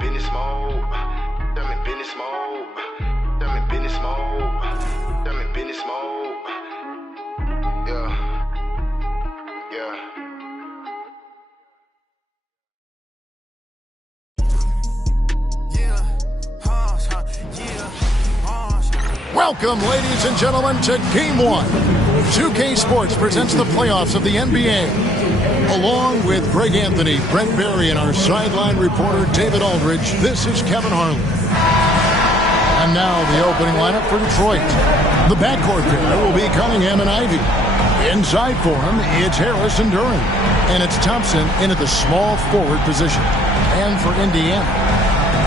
Business mode. I'm in business mode. I'm in business mode. I'm in business mode. Yeah. Welcome, ladies and gentlemen, to Game 1. 2K Sports presents the playoffs of the NBA. Along with Greg Anthony, Brent Barry, and our sideline reporter, David Aldridge, this is Kevin Harlan. And now the opening lineup for Detroit. The backcourt pair will be Cunningham and Ivy. Inside for him, it's Harris and Duren. And it's Thompson in at the small forward position. And for Indiana,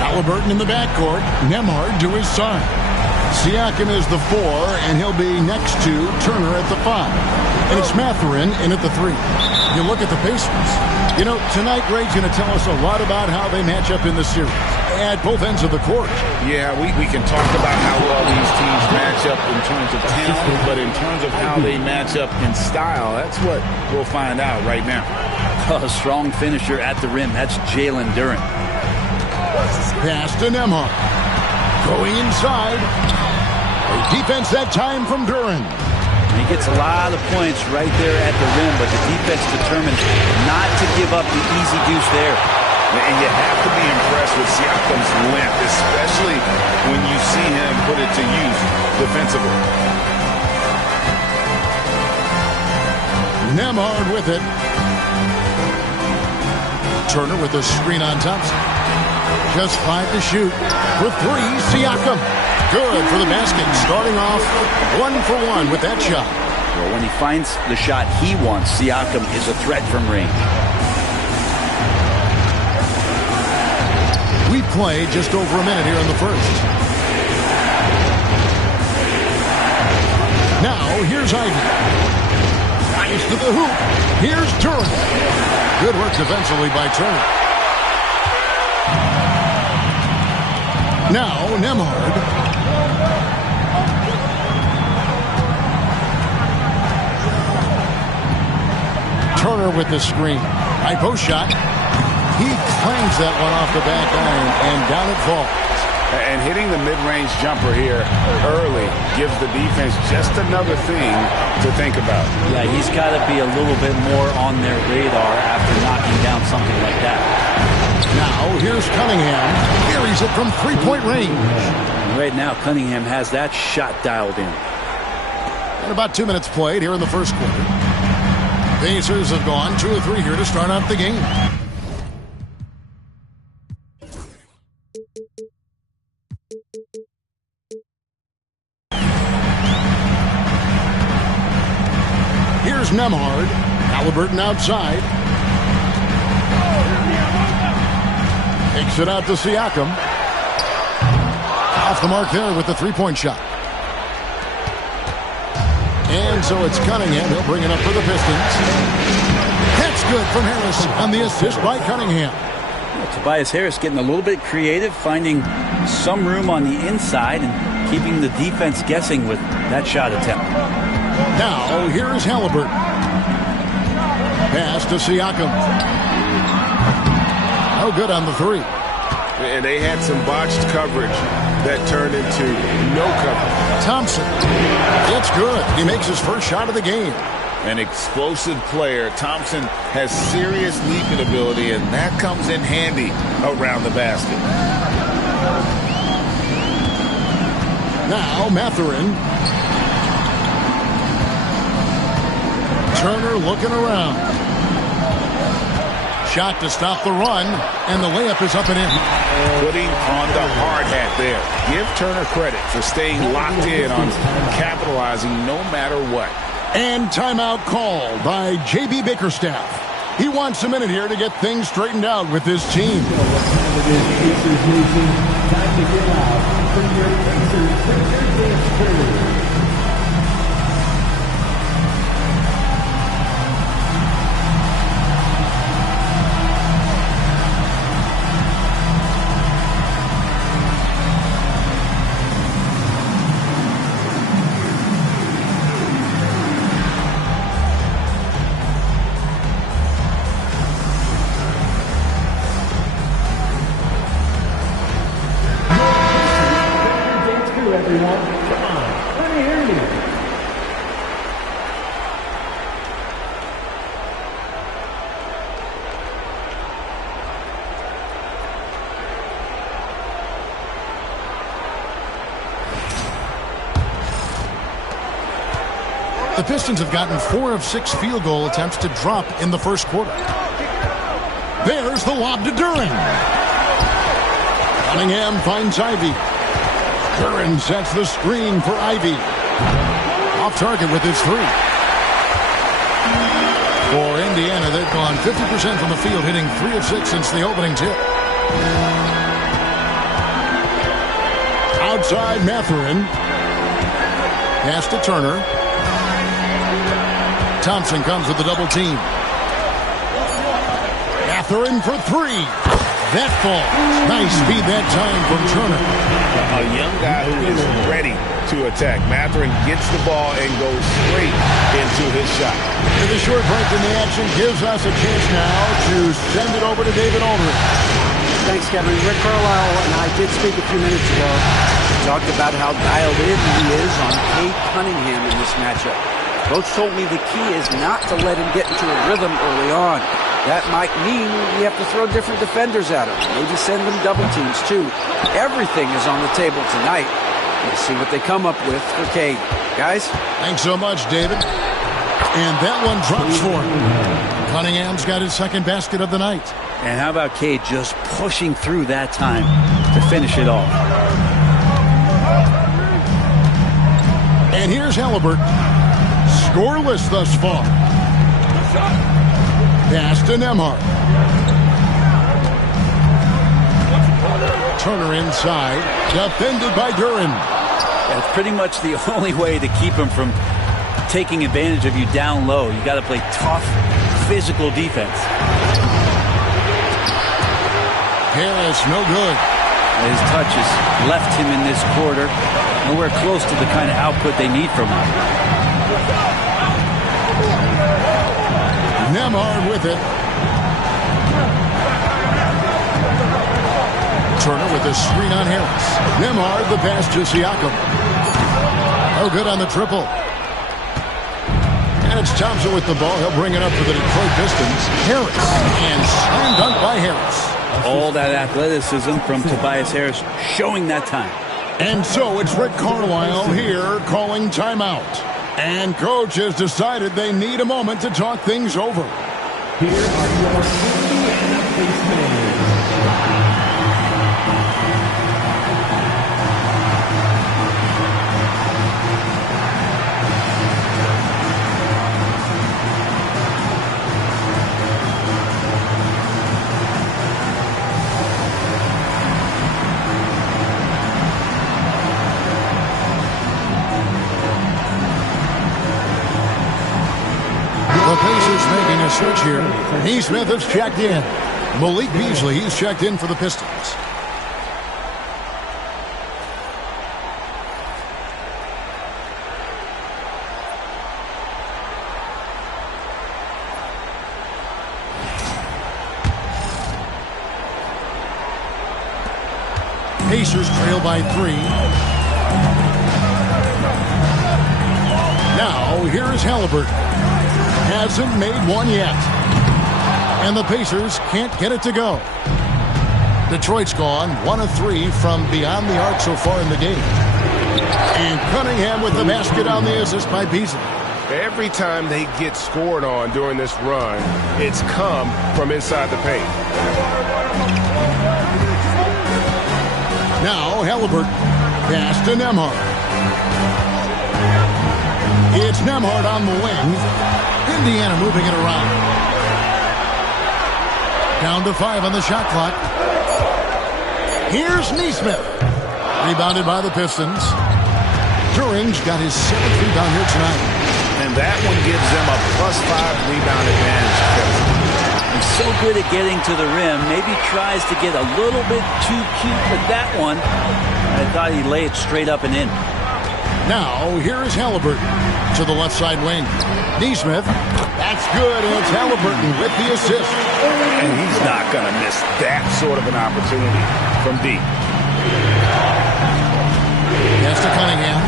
Halliburton in the backcourt, Nembhard to his side. Siakam is the 4, and he'll be next to Turner at the 5. And it's Mathurin in at the 3. You look at the Pacers. You know, tonight Greg's going to tell us a lot about how they match up in the series at both ends of the court. Yeah, we can talk about how well these teams match up in terms of talent, but in terms of how they match up in style, that's what we'll find out right now. A strong finisher at the rim. That's Jalen Duren. Pass to Nembhard. Going inside. A defense that time from Duren. He gets a lot of points right there at the rim, but the defense determined not to give up the easy deuce there. And you have to be impressed with Siakam's length, especially when you see him put it to use defensively. Nembhard with it. Turner with a screen on Thompson. Just 5 to shoot. For 3, Siakam. Good for the basket. Starting off 1 for 1 with that shot. Well, when he finds the shot he wants, Siakam is a threat from range. We play just over a minute here in the first. Now, here's Ivy. Nice to the hoop. Here's Turner. Good work defensively by Turner. Now, Nembhard. Turner with the screen. High post shot. He clangs that one off the back iron, and down it falls. And hitting the mid-range jumper here early gives the defense just another thing to think about. Yeah, he's got to be a little bit more on their radar after knocking down something like that. Now, here's Cunningham. Carries it from three-point range. Right now, Cunningham has that shot dialed in. And about 2 minutes played here in the first quarter. Pacers have gone 2 of 3 here to start out the game. Here's Nembhard. Halliburton outside. Takes it out to Siakam. Off the mark there with the three-point shot. And so it's Cunningham. He'll bring it up for the Pistons. That's good from Harris on the assist by Cunningham. Well, Tobias Harris getting a little bit creative, finding some room on the inside and keeping the defense guessing with that shot attempt. Now, here's Halliburton. Pass to Siakam. No good on the 3. And they had some botched coverage that turned into no coverage. Thompson. It's good. He makes his first shot of the game. An explosive player. Thompson has serious leaping ability, and that comes in handy around the basket. Now, Mathurin. Turner looking around. Shot to stop the run, and the layup is up and in. Putting on the hard hat there. Give Turner credit for staying locked in on capitalizing no matter what. And timeout called by J.B. Bickerstaff. He wants a minute here to get things straightened out with his team. Time to get out. Bring your Pacers, bring your dance crew. everyone. Come on, let me hear you. The Pistons have gotten 4 of 6 field goal attempts to drop in the first quarter. There's the lob to Duren. Cunningham finds Ivy. Duren sets the screen for Ivy. Off target with his 3. For Indiana, they've gone 50% from the field, hitting 3 of 6 since the opening tip. Outside Mathurin. Pass to Turner. Thompson comes with the double team. Mathurin for 3. That falls. Nice speed that time from Turner. A young guy who is ready to attack. Mathurin gets the ball and goes straight into his shot. And the short break in the action gives us a chance now to send it over to David Aldridge. Thanks, Kevin. Rick Carlisle and I did speak a few minutes ago. We talked about how dialed in he is on Cade Cunningham in this matchup. Coach told me the key is not to let him get into a rhythm early on. That might mean we have to throw different defenders at him. Maybe send them double teams, too. Everything is on the table tonight. We'll see what they come up with for Cade. Guys? Thanks so much, David. And that one drops for him. Cunningham's got his second basket of the night. And how about Cade just pushing through that time to finish it off? And here's Halliburton. Scoreless thus far. Pass to Nembhard. Turner inside. Defended by Duren. That's pretty much the only way to keep him from taking advantage of you down low. You got to play tough, physical defense. Harris, no good. His touches left him in this quarter. Nowhere close to the kind of output they need from him. Nembhard with it. Turner with the screen on Harris. Nembhard the pass to Siakam. Oh, good on the triple. And it's Thompson with the ball. He'll bring it up for the Detroit Pistons. Harris. And slam dunk by Harris. All that athleticism from Tobias Harris showing that time. And so it's Rick Carlisle here calling timeout. And coach has decided they need a moment to talk things over. Here are your Indiana Pacers. The Pacers making a switch here. Neesmith has checked in. Malik Beasley, he's checked in for the Pistons. Pacers trail by 3. Now, here is Halliburton. Hasn't made one yet. And the Pacers can't get it to go. Detroit's gone 1 of 3 from beyond the arc so far in the game. And Cunningham with the basket on the assist by Beasley. Every time they get scored on during this run, it's come from inside the paint. Now Halliburton. Pass to Nembhard. It's Nembhard on the wing. Indiana moving it around. Down to 5 on the shot clock. Here's Neesmith. Rebounded by the Pistons. Duren's got his 7th rebound here tonight. And that one gives them a +5 rebound advantage. He's so good at getting to the rim. Maybe tries to get a little bit too cute with that one. I thought he'd lay it straight up and in. Now, here is Halliburton to the left side wing. Neesmith, that's good, and it's Halliburton with the assist. And he's not going to miss that sort of an opportunity from deep. Yes, to to Cunningham.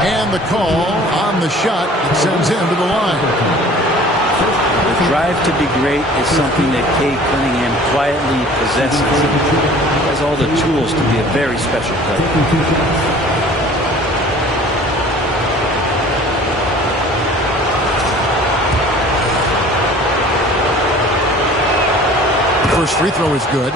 And the call on the shot that sends him to the line. The drive to be great is something that Cade Cunningham quietly possesses. He has all the tools to be a very special player. First free throw is good.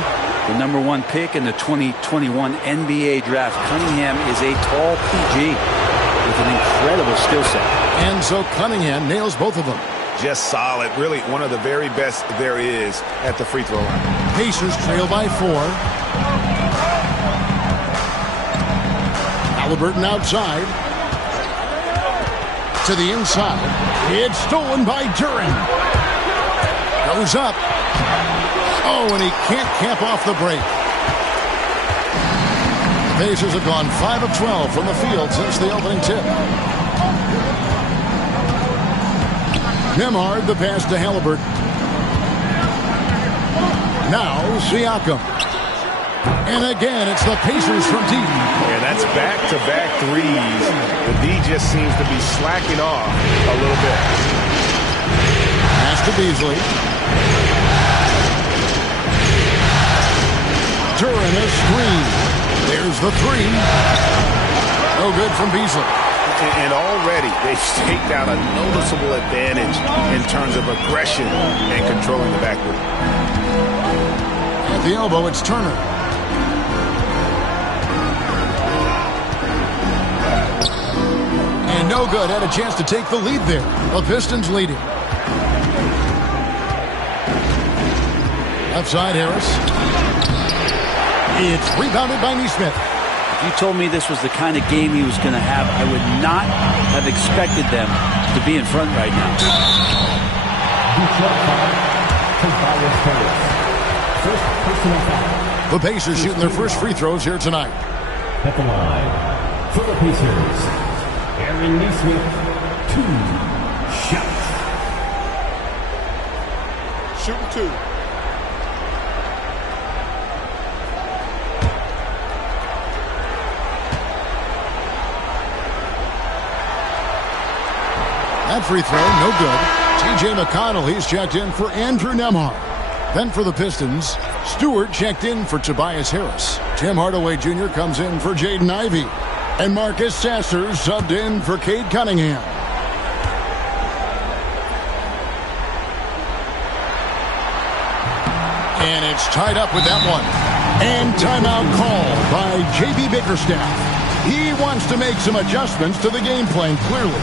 The #1 pick in the 2021 NBA draft. Cunningham is a tall PG with an incredible skill set. And so Cunningham nails both of them. Just solid. Really one of the very best there is at the free throw line. Pacers trail by 4. Halliburton outside. To the inside. It's stolen by Duren. Goes up. Oh, and he can't camp off the break. The Pacers have gone 5 of 12 from the field since the opening tip. Nembhard, the pass to Halliburton. Now Siakam. And again, it's the Pacers from deep. Yeah, that's back-to-back threes. The D just seems to be slacking off a little bit. Pass to Beasley. Duren a screen. There's the 3. No good from Beasley. And already they've staked out a noticeable advantage in terms of aggression and controlling the backcourt. At the elbow, it's Turner. And no good. Had a chance to take the lead there. The Pistons leading. Left side, Harris. It's rebounded by Nesmith. If you told me this was the kind of game he was going to have, I would not have expected them to be in front right now. The Pacers shooting their first free throws here tonight. At the line, for the Pacers, Aaron Nesmith, 2 shots. Shooting 2. That free throw, no good. T.J. McConnell, he's checked in for Andrew Nembhard. Then for the Pistons, Stewart checked in for Tobias Harris. Tim Hardaway Jr. comes in for Jaden Ivey. And Marcus Sasser subbed in for Cade Cunningham. And it's tied up with that one. And timeout called by J.B. Bickerstaff. He wants to make some adjustments to the game plan, clearly.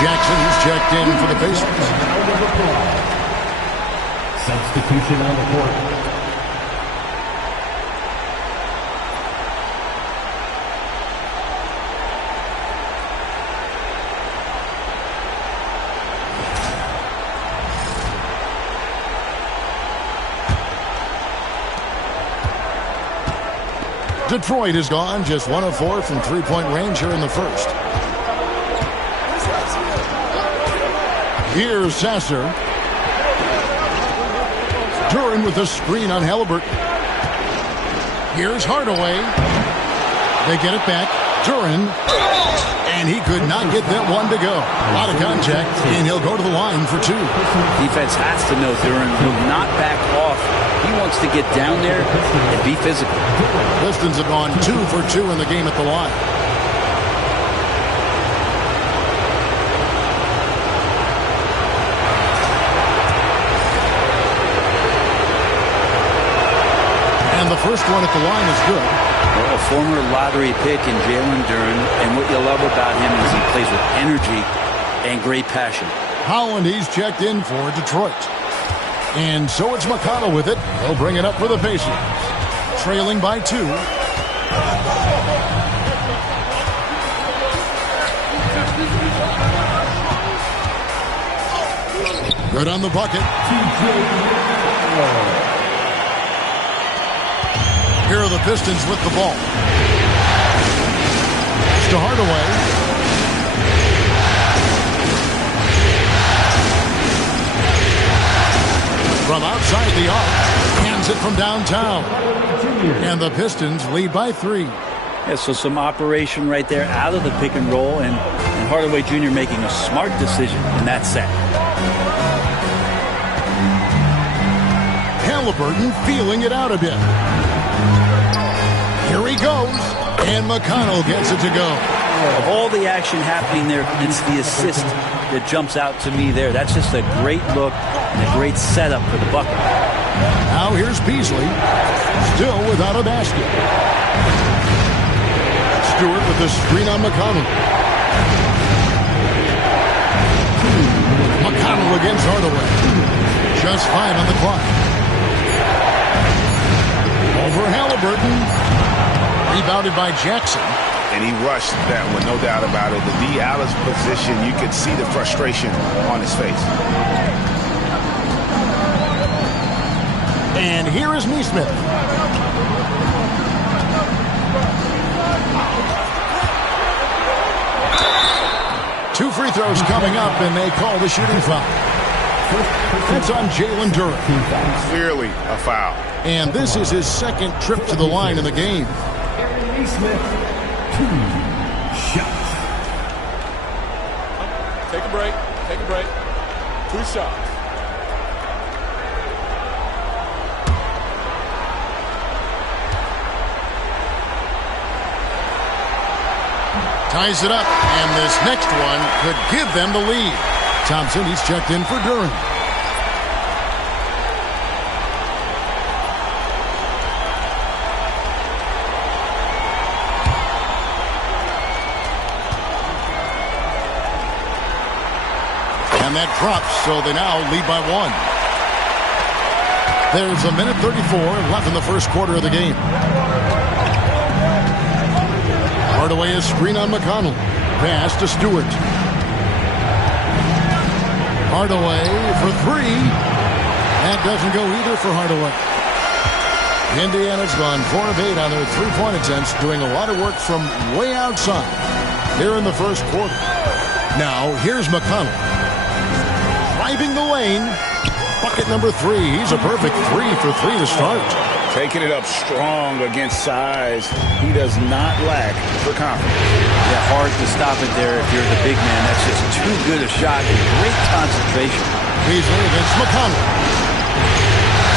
Jackson's checked in for the Pacers. Substitution on the court. Detroit is gone, just 1 of 4 from three-point range here in the first. Here's Sasser. Duren with the screen on Halliburton. Here's Hardaway. They get it back. Duren. And he could not get that one to go. A lot of contact, and he'll go to the line for 2. Defense has to know Duren will not back off. He wants to get down there and be physical. Pistons have gone 2 for 2 in the game at the line. And the first one at the line is good. Well, a former lottery pick in Jalen Duren, and what you love about him is he plays with energy and great passion. Holland, he's checked in for Detroit. And so it's McConnell with it. He'll bring it up for the Pacers. Trailing by 2. Good on the bucket. Here are the Pistons with the ball. To Hardaway. From outside the arc, hands it from downtown. And the Pistons lead by 3. Yeah, so some operation right there out of the pick and roll, and Hardaway Jr. making a smart decision in that set. Halliburton feeling it out a bit. Here he goes, and McConnell gets it to go. Of all the action happening there, it's the assist that jumps out to me there. That's just a great look and a great setup for the bucket. Now here's Beasley, still without a basket. Stewart with the screen on McConnell. McConnell against Hardaway. Just 5 on the clock. Over Halliburton. Rebounded by Jackson. And he rushed that one, no doubt about it. The D. Alice position, you could see the frustration on his face. And here is Neesmith. Two free throws coming up, and they call the shooting foul. That's on Jalen Duren. Clearly a foul. And this is his second trip to the line in the game. Neesmith, 2 shots. Take a break. Take a break. 2 shots. Ties it up, and this next one could give them the lead. Thompson, he's checked in for Duren. And that drops, so they now lead by 1. There's a minute 34 left in the first quarter of the game. Hardaway is screen on McConnell. Pass to Stewart. Hardaway for 3. That doesn't go either for Hardaway. Indiana's gone 4 of 8 on their three-point attempts, doing a lot of work from way outside here in the first quarter. Now, here's McConnell. Driving the lane. Bucket number 3. He's a perfect 3 for 3 to start. Taking it up strong against size. He does not lack for confidence. Yeah, hard to stop it there if you're the big man. That's just too good a shot and great concentration. Beasley against McConnell.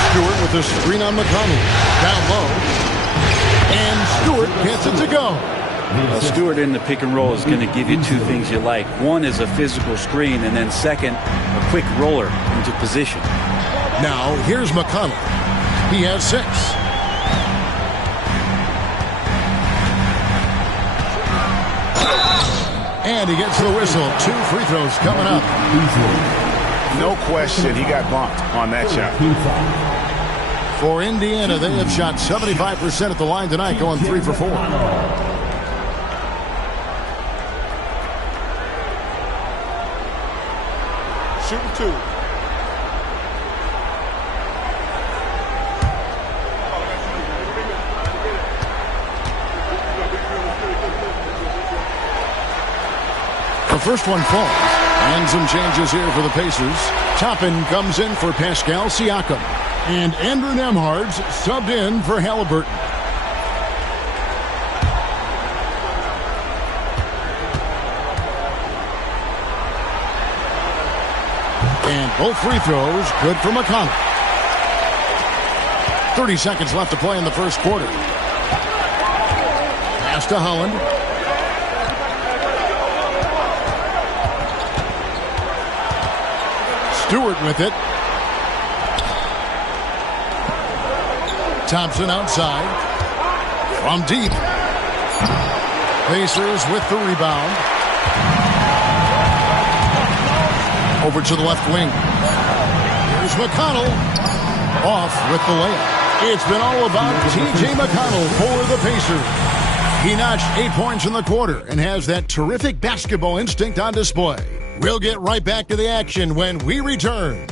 Stewart with the screen on McConnell. Down low. And Stewart gets it to go. Stewart in the pick and roll is going to give you 2 things you like. One is a physical screen, and then second, a quick roller into position. Now, here's McConnell. He has 6. And he gets the whistle. 2 free throws coming up. No question, he got bumped on that shot. For Indiana, they have shot 75% at the line tonight, going 3 for 4. Shooting 2. The first one falls. And some changes here for the Pacers. Toppin comes in for Pascal Siakam. And Andrew Nembhard's subbed in for Halliburton. And both free throws good for McConnell. 30 seconds left to play in the first quarter. Pass to Holland. Stewart with it. Thompson outside. From deep. Pacers with the rebound. Over to the left wing. Here's McConnell. Off with the layup. It's been all about T.J. McConnell for the Pacers. He notched 8 points in the quarter and has that terrific basketball instinct on display. We'll get right back to the action when we return.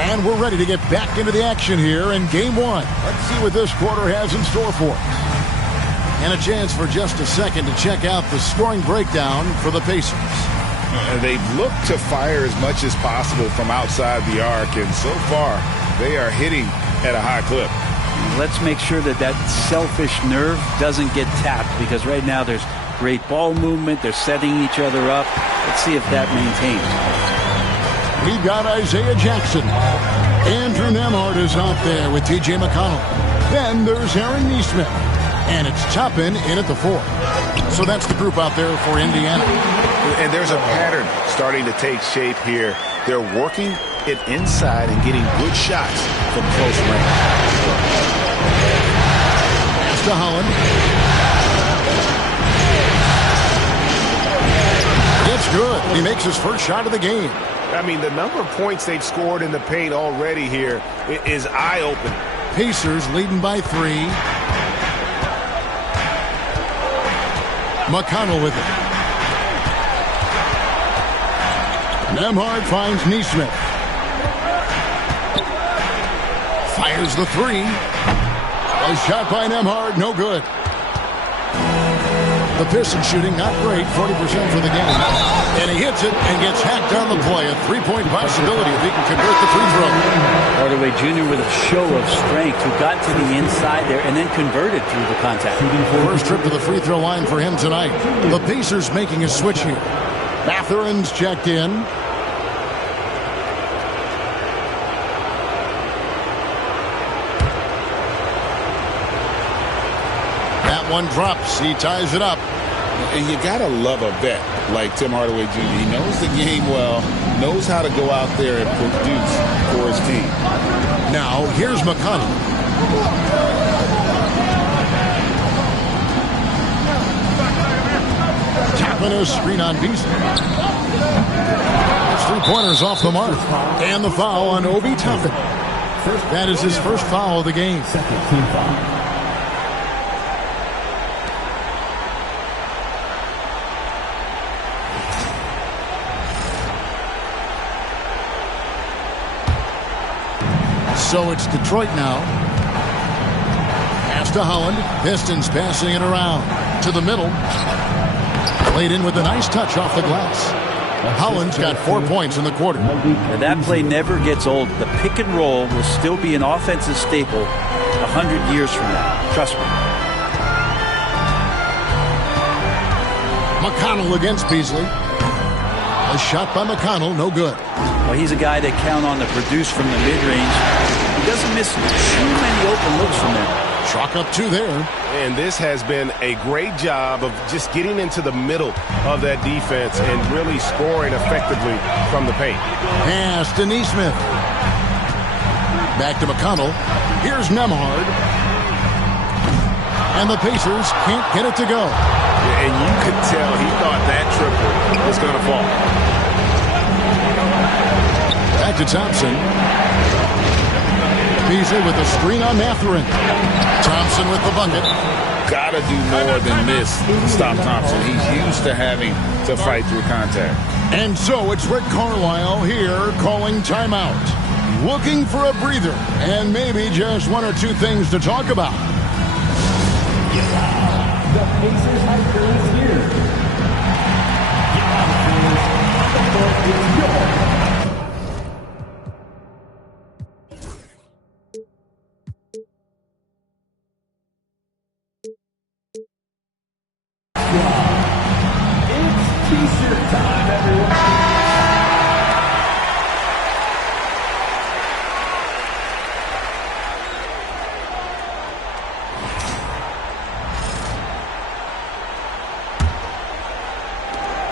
And we're ready to get back into the action here in Game 1. Let's see what this quarter has in store for us. And a chance for just a second to check out the scoring breakdown for the Pacers. They've looked to fire as much as possible from outside the arc, and so far they are hitting at a high clip. Let's make sure that that selfish nerve doesn't get tapped, because right now there's great ball movement. They're setting each other up. Let's see if that maintains. We've got Isaiah Jackson. Andrew Nembhard is out there with T.J. McConnell. Then there's Aaron Nesmith. And it's Toppin in at the 4. So that's the group out there for Indiana. And there's a pattern starting to take shape here. They're working it inside and getting good shots from close range. Pass to Holland. It's good. He makes his first shot of the game. I mean, the number of points they've scored in the paint already here is eye-opening. Pacers leading by 3. McConnell with it. Nembhard finds Nesmith. Fires the 3. A shot by Nembhard, no good. The Pistons shooting not great, 40% for the game. And he hits it and gets hacked on the play. A 3-point possibility if he can convert the free throw. Hardaway Jr. with a show of strength, who got to the inside there and then converted through the contact. First trip to the free throw line for him tonight. The Pacers making a switch here. Mathurin's checked in. That one drops. He ties it up. And you got to love a vet like Tim Hardaway Jr. He knows the game well, knows how to go out there and produce for his team. Now, here's McConnell. Tapping a screen on Beasley. 3-pointers off the mark. And the foul on Obi Toppin. That is his first foul of the game. Second team foul. So it's Detroit now. Pass to Holland. Pistons passing it around. To the middle. Played in with a nice touch off the glass. Holland's got 4 points in the quarter. And that play never gets old. The pick and roll will still be an offensive staple 100 years from now. Trust me. McConnell against Beasley. A shot by McConnell, no good. Well, he's a guy they count on to produce from the mid-range. He doesn't miss too many open looks from there. Chalk up 2 there. And this has been a great job of just getting into the middle of that defense and really scoring effectively from the paint. Pass to Nesmith. Back to McConnell. Here's Nembhard. And the Pacers can't get it to go. And you could tell he thought that triple was going to fall. Back to Thompson. Beasley with the screen on Mathurin. Thompson with the bucket. Gotta do more than this to stop Thompson. He's used to having to fight through contact. And so it's Rick Carlisle here calling timeout. Looking for a breather and maybe just 1 or 2 things to talk about. The Pacers high school is here. The court is yours. It's T-shirt time, everyone.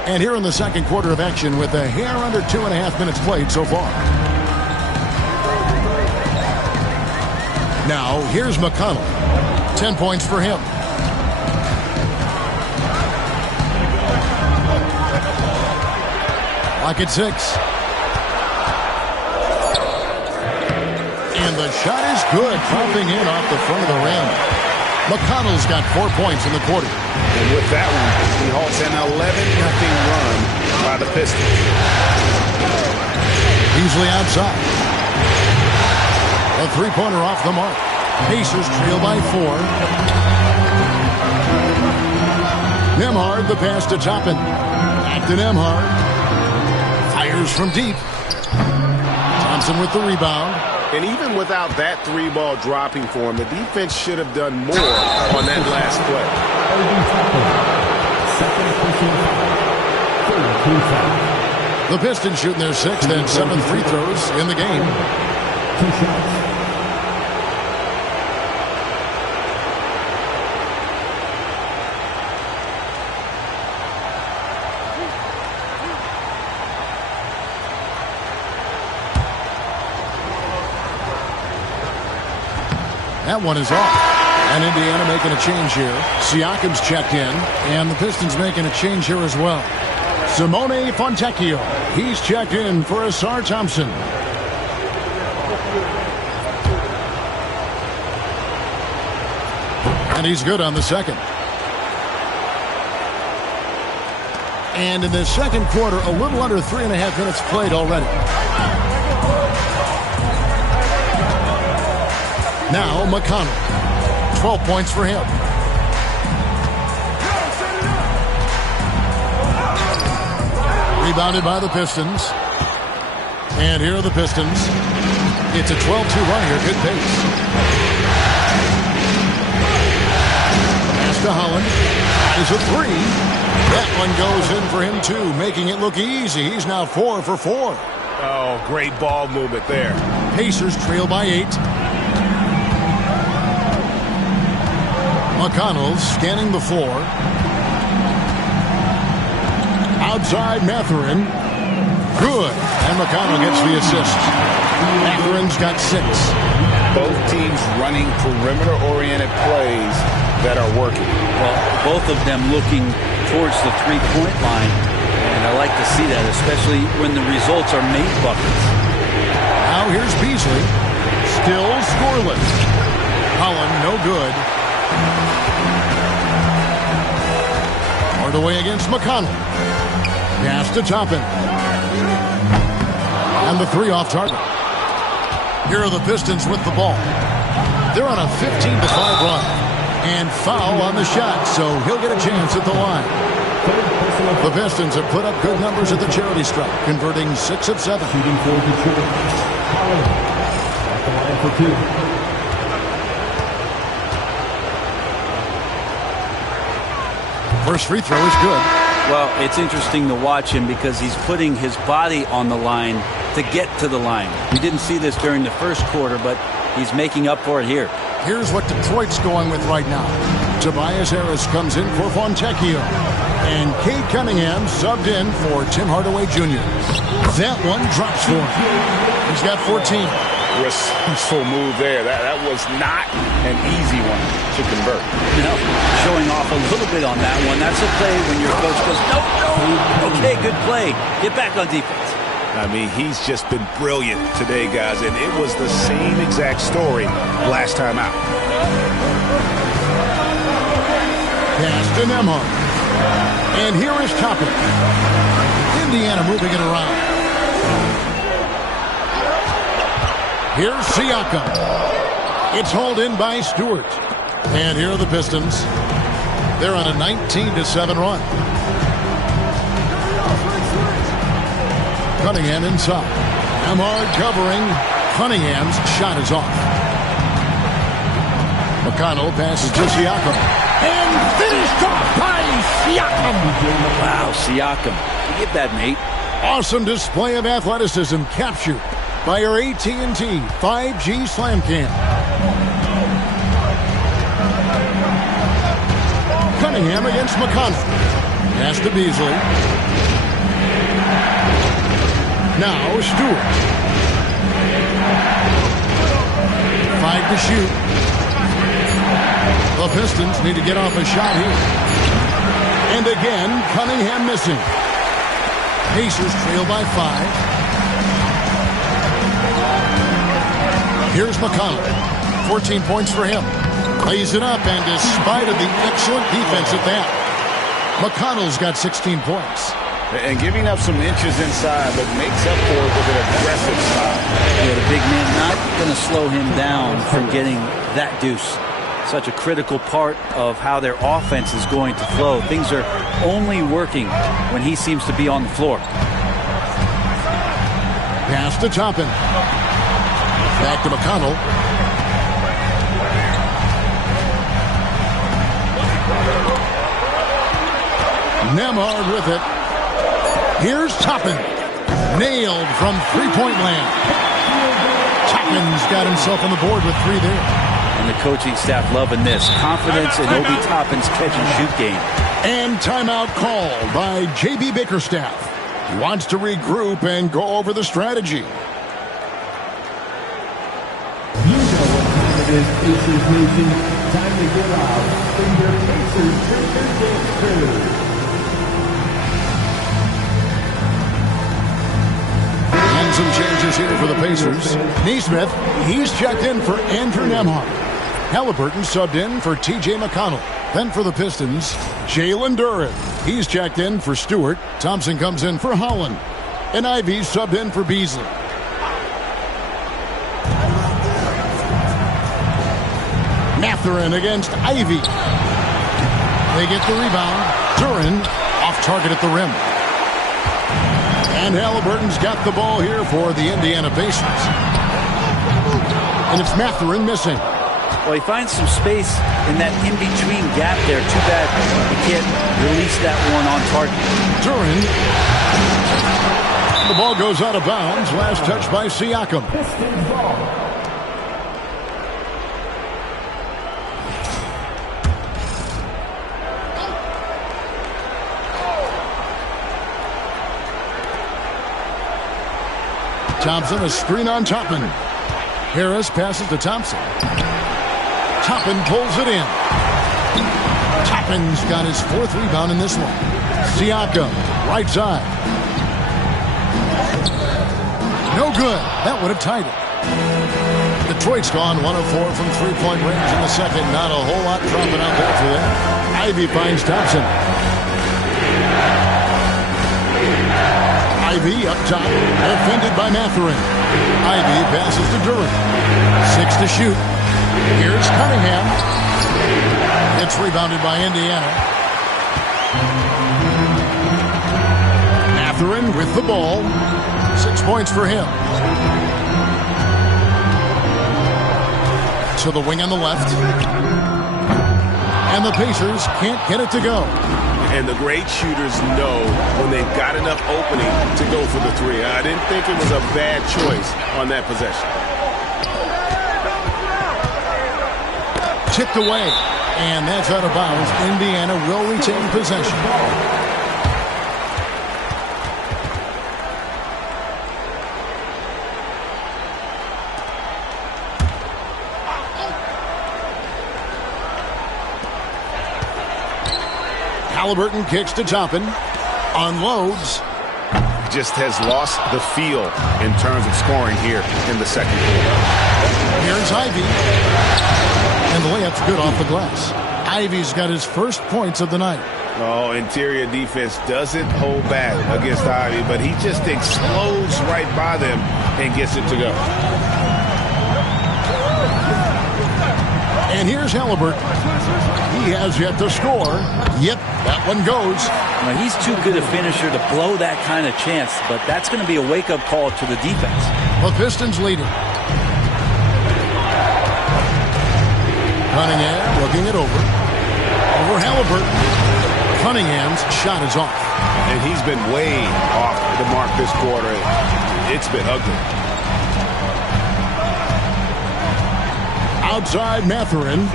And here in the second quarter of action with a hair under 2.5 minutes played so far. Now, here's McConnell. 10 points for him. Lock at 6. And the shot is good, popping in off the front of the rim. McConnell's got 4 points in the quarter. And with that one, he halts an 11-0 run by the Pistons. Beasley outside. A three-pointer off the mark. Pacers trail by 4. Nembhard, the pass to Toppin. Back to Nembhard. Fires from deep. Thompson with the rebound. And even without that three-ball dropping for him, the defense should have done more on that last play. The Pistons shooting their 6th and 7th free throws in the game. 2 shots. That one is off. And Indiana making a change here. Siakam's checked in. And the Pistons making a change here as well. Simone Fontecchio. He's checked in for Asar Thompson. And he's good on the second. And in the second quarter, a little under 3.5 minutes played already. Now McConnell. 12 points for him. Rebounded by the Pistons. And here are the Pistons. It's a 12-2 run here. Good pace. Pass to Holland. Is a 3. That one goes in for him too, making it look easy. He's now 4 for 4. Oh, great ball movement there. Pacers trail by 8. McConnell scanning the floor. Outside Mathurin. Good. And McConnell gets the assist. Mathurin's got 6. Both teams running perimeter-oriented plays that are working. Well, both of them looking towards the three-point line. And I like to see that, especially when the results are made buckets. Now here's Beasley. Still scoreless. Holland, no good. Hard away against McConnell. Pass to Toppin. And the 3 off target. Here are the Pistons with the ball. They're on a 15-5 run. And foul on the shot, so he'll get a chance at the line. The Pistons have put up good numbers at the charity stripe, converting 6 of 7. Shooting 4 to shoot. Holland at the line for 2. First free throw is good. Well, it's interesting to watch him because he's putting his body on the line to get to the line. We didn't see this during the first quarter, but he's making up for it here. Here's what Detroit's going with right now. Tobias Harris comes in for Fontecchio. And Cade Cunningham subbed in for Tim Hardaway Jr. That one drops for him. He's got 14. Resourceful move there. That was not an easy one to convert. No, showing off a little bit on that one. That's a play when your coach goes, no. Okay, good play. Get back on defense. I mean, he's just been brilliant today, guys, and it was the same exact story last time out. Pass to Nembhard. And here is Toppin. Indiana moving it around. Here's Siakam. It's hauled in by Stewart. And here are the Pistons. They're on a 19-7 run. Cunningham inside. Nembhard covering. Cunningham's shot is off. McConnell passes to Siakam. And finished off by Siakam. Wow, Siakam. You get that, mate. Awesome display of athleticism captured by our AT&T 5G Slam Cam. Cunningham against McConnell. Pass to Beasley. Now Stewart. 5 to shoot. The Pistons need to get off a shot here. And again, Cunningham missing. Pacers trail by 5. Here's McConnell. 14 points for him. Lays it up, and despite of the excellent defense at that, McConnell's got 16 points. And giving up some inches inside, but makes up for it with an aggressive style. Yeah, the big man not going to slow him down from getting that deuce. Such a critical part of how their offense is going to flow. Things are only working when he seems to be on the floor. Pass to Toppin. Back to McConnell. Nemhard with it. Here's Toppin. Nailed from three-point land. Toppin's got himself on the board with 3 there. And the coaching staff loving this. Confidence in Obi Toppin's catch-and-shoot game. And timeout called by J.B. Bickerstaff. He wants to regroup and go over the strategy. You know what time it is, Pacers Nation. Time to get out in your Pacers Drinker Dance Crew. And some changes here for the Pacers. Neesmith, he's checked in for Andrew Nemhard. Halliburton subbed in for T.J. McConnell. Then for the Pistons, Jalen Duren. He's checked in for Stewart. Thompson comes in for Holland. And Ivey subbed in for Beasley. Mathurin against Ivey. They get the rebound. Duren off target at the rim. And Halliburton's got the ball here for the Indiana Pacers. And it's Mathurin missing. Well, he finds some space in that in-between gap there. Too bad he can't release that one on target. Duren. The ball goes out of bounds. Last touch by Siakam. Thompson, a screen on Toppin. Harris passes to Thompson. Toppin pulls it in. Toppin's got his 4th rebound in this one. Siakam, right side. No good. That would have tied it. Detroit's gone 1-of-4 from three-point range in the second. Not a whole lot dropping out there for them. Ivey finds Thompson. Ivey up top, defended by Mathurin. Ivey passes to Duren. 6 to shoot. Here's Cunningham. It's rebounded by Indiana. Mathurin with the ball. 6 points for him. To the wing on the left. And the Pacers can't get it to go. And the great shooters know when they've got enough opening to go for the 3. I didn't think it was a bad choice on that possession. Tipped away. And that's out of bounds. Indiana will retain possession. Halliburton kicks to Toppin. Unloads. Just has lost the feel in terms of scoring here in the second quarter. Here's Ivey. And the layup's good off the glass. Ivey's got his first points of the night. Oh, interior defense doesn't hold back against Ivey, but he just explodes right by them and gets it to go. And here's Halliburton. He has yet to score. Yep, that one goes. Now, he's too good a finisher to blow that kind of chance, but that's going to be a wake-up call to the defense. The Pistons leading. Cunningham looking it over. Over Halliburton. Cunningham's shot is off. And he's been way off the mark this quarter. It's been ugly. Outside Mathurin.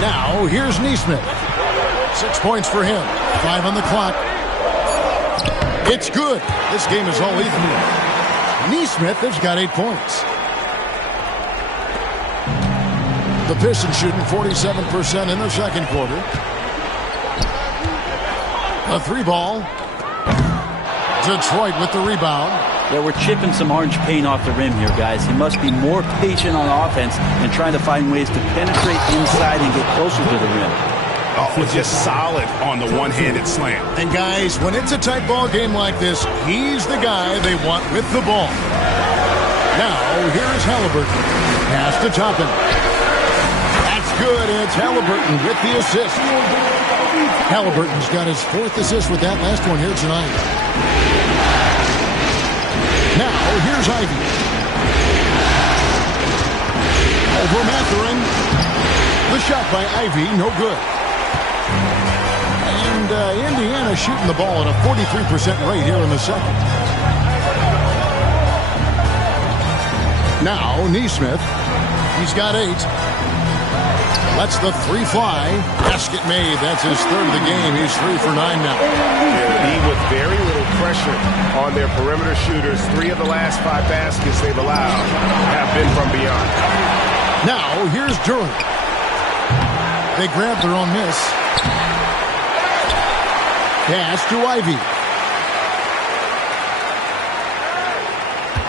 Now here's Neesmith. 6 points for him. 5 on the clock. It's good. This game is all even. Neesmith has got 8 points. The Pistons shooting 47% in the second quarter. A 3-ball. Detroit with the rebound. Yeah, we're chipping some orange paint off the rim here, guys. He must be more patient on offense and trying to find ways to penetrate inside and get closer to the rim. Oh, just solid on the one-handed slam. And guys, when it's a tight ball game like this, he's the guy they want with the ball. Now, here's Halliburton. Pass to Toppin. That's good, and it's Halliburton with the assist. Halliburton's got his 4th assist with that last one here tonight. Now, here's Ivy. Over Mathurin. The shot by Ivy, no good. And Indiana shooting the ball at a 43% rate here in the second. Now, Neesmith. He's got 8. Lets the 3 fly. Basket made. That's his 3rd of the game. He's 3 for 9 now. Yeah, with very little pressure on their perimeter shooters, 3 of the last 5 baskets they've allowed have been from beyond. Now, here's Durant. They grab their own miss. Pass to Ivy.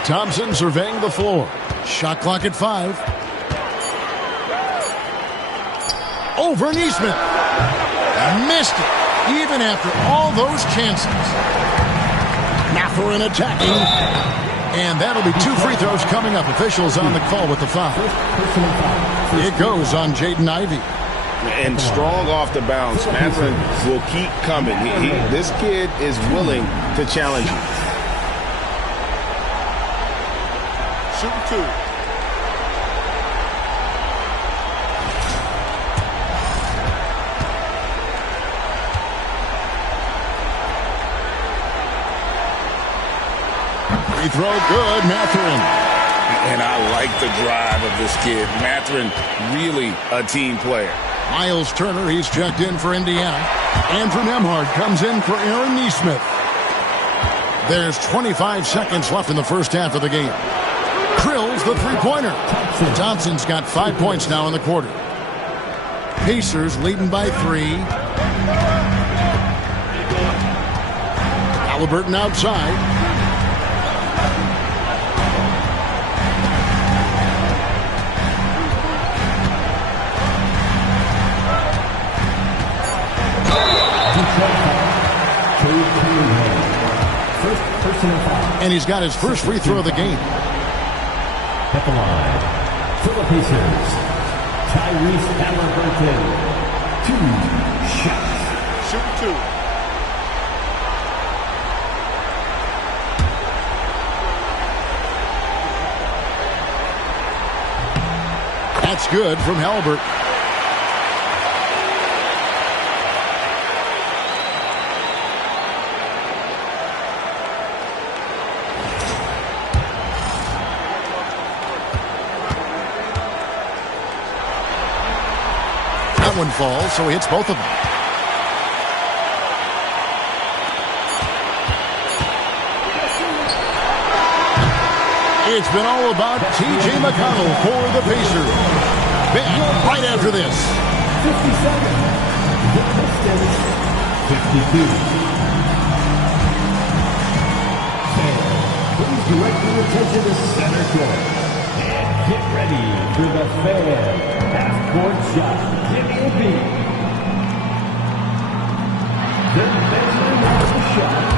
Thompson surveying the floor. Shot clock at 5. Over Neesmith. Missed it, even after all those chances. Mathurin attacking. And that'll be 2 free throws coming up. Officials on the call with the foul. It goes on Jaden Ivey. And strong off the bounce. Mathurin will keep coming. This kid is willing to challenge you. Shooting 2. Free throw good, Mathurin. And I like the drive of this kid. Mathurin, really a team player. Miles Turner, he's checked in for Indiana. Andrew Nembhard comes in for Aaron Neesmith. There's 25 seconds left in the first half of the game. Krill's the three-pointer. Thompson's got 5 points now in the quarter. Pacers leading by 3. Halliburton outside. And he's got his first free throw of the game. At the line, for the Pacers, Tyrese Halliburton. 2 shots. Shooting 2. That's good from Halliburton. One falls, so he hits both of them. It's been all about T.J. McConnell for the Pacers. Back right after this. 57. The Pistons, 52. And please direct your attention to center court. And get ready for the fan half-court shot. Give me a beat. The measuring of the shot.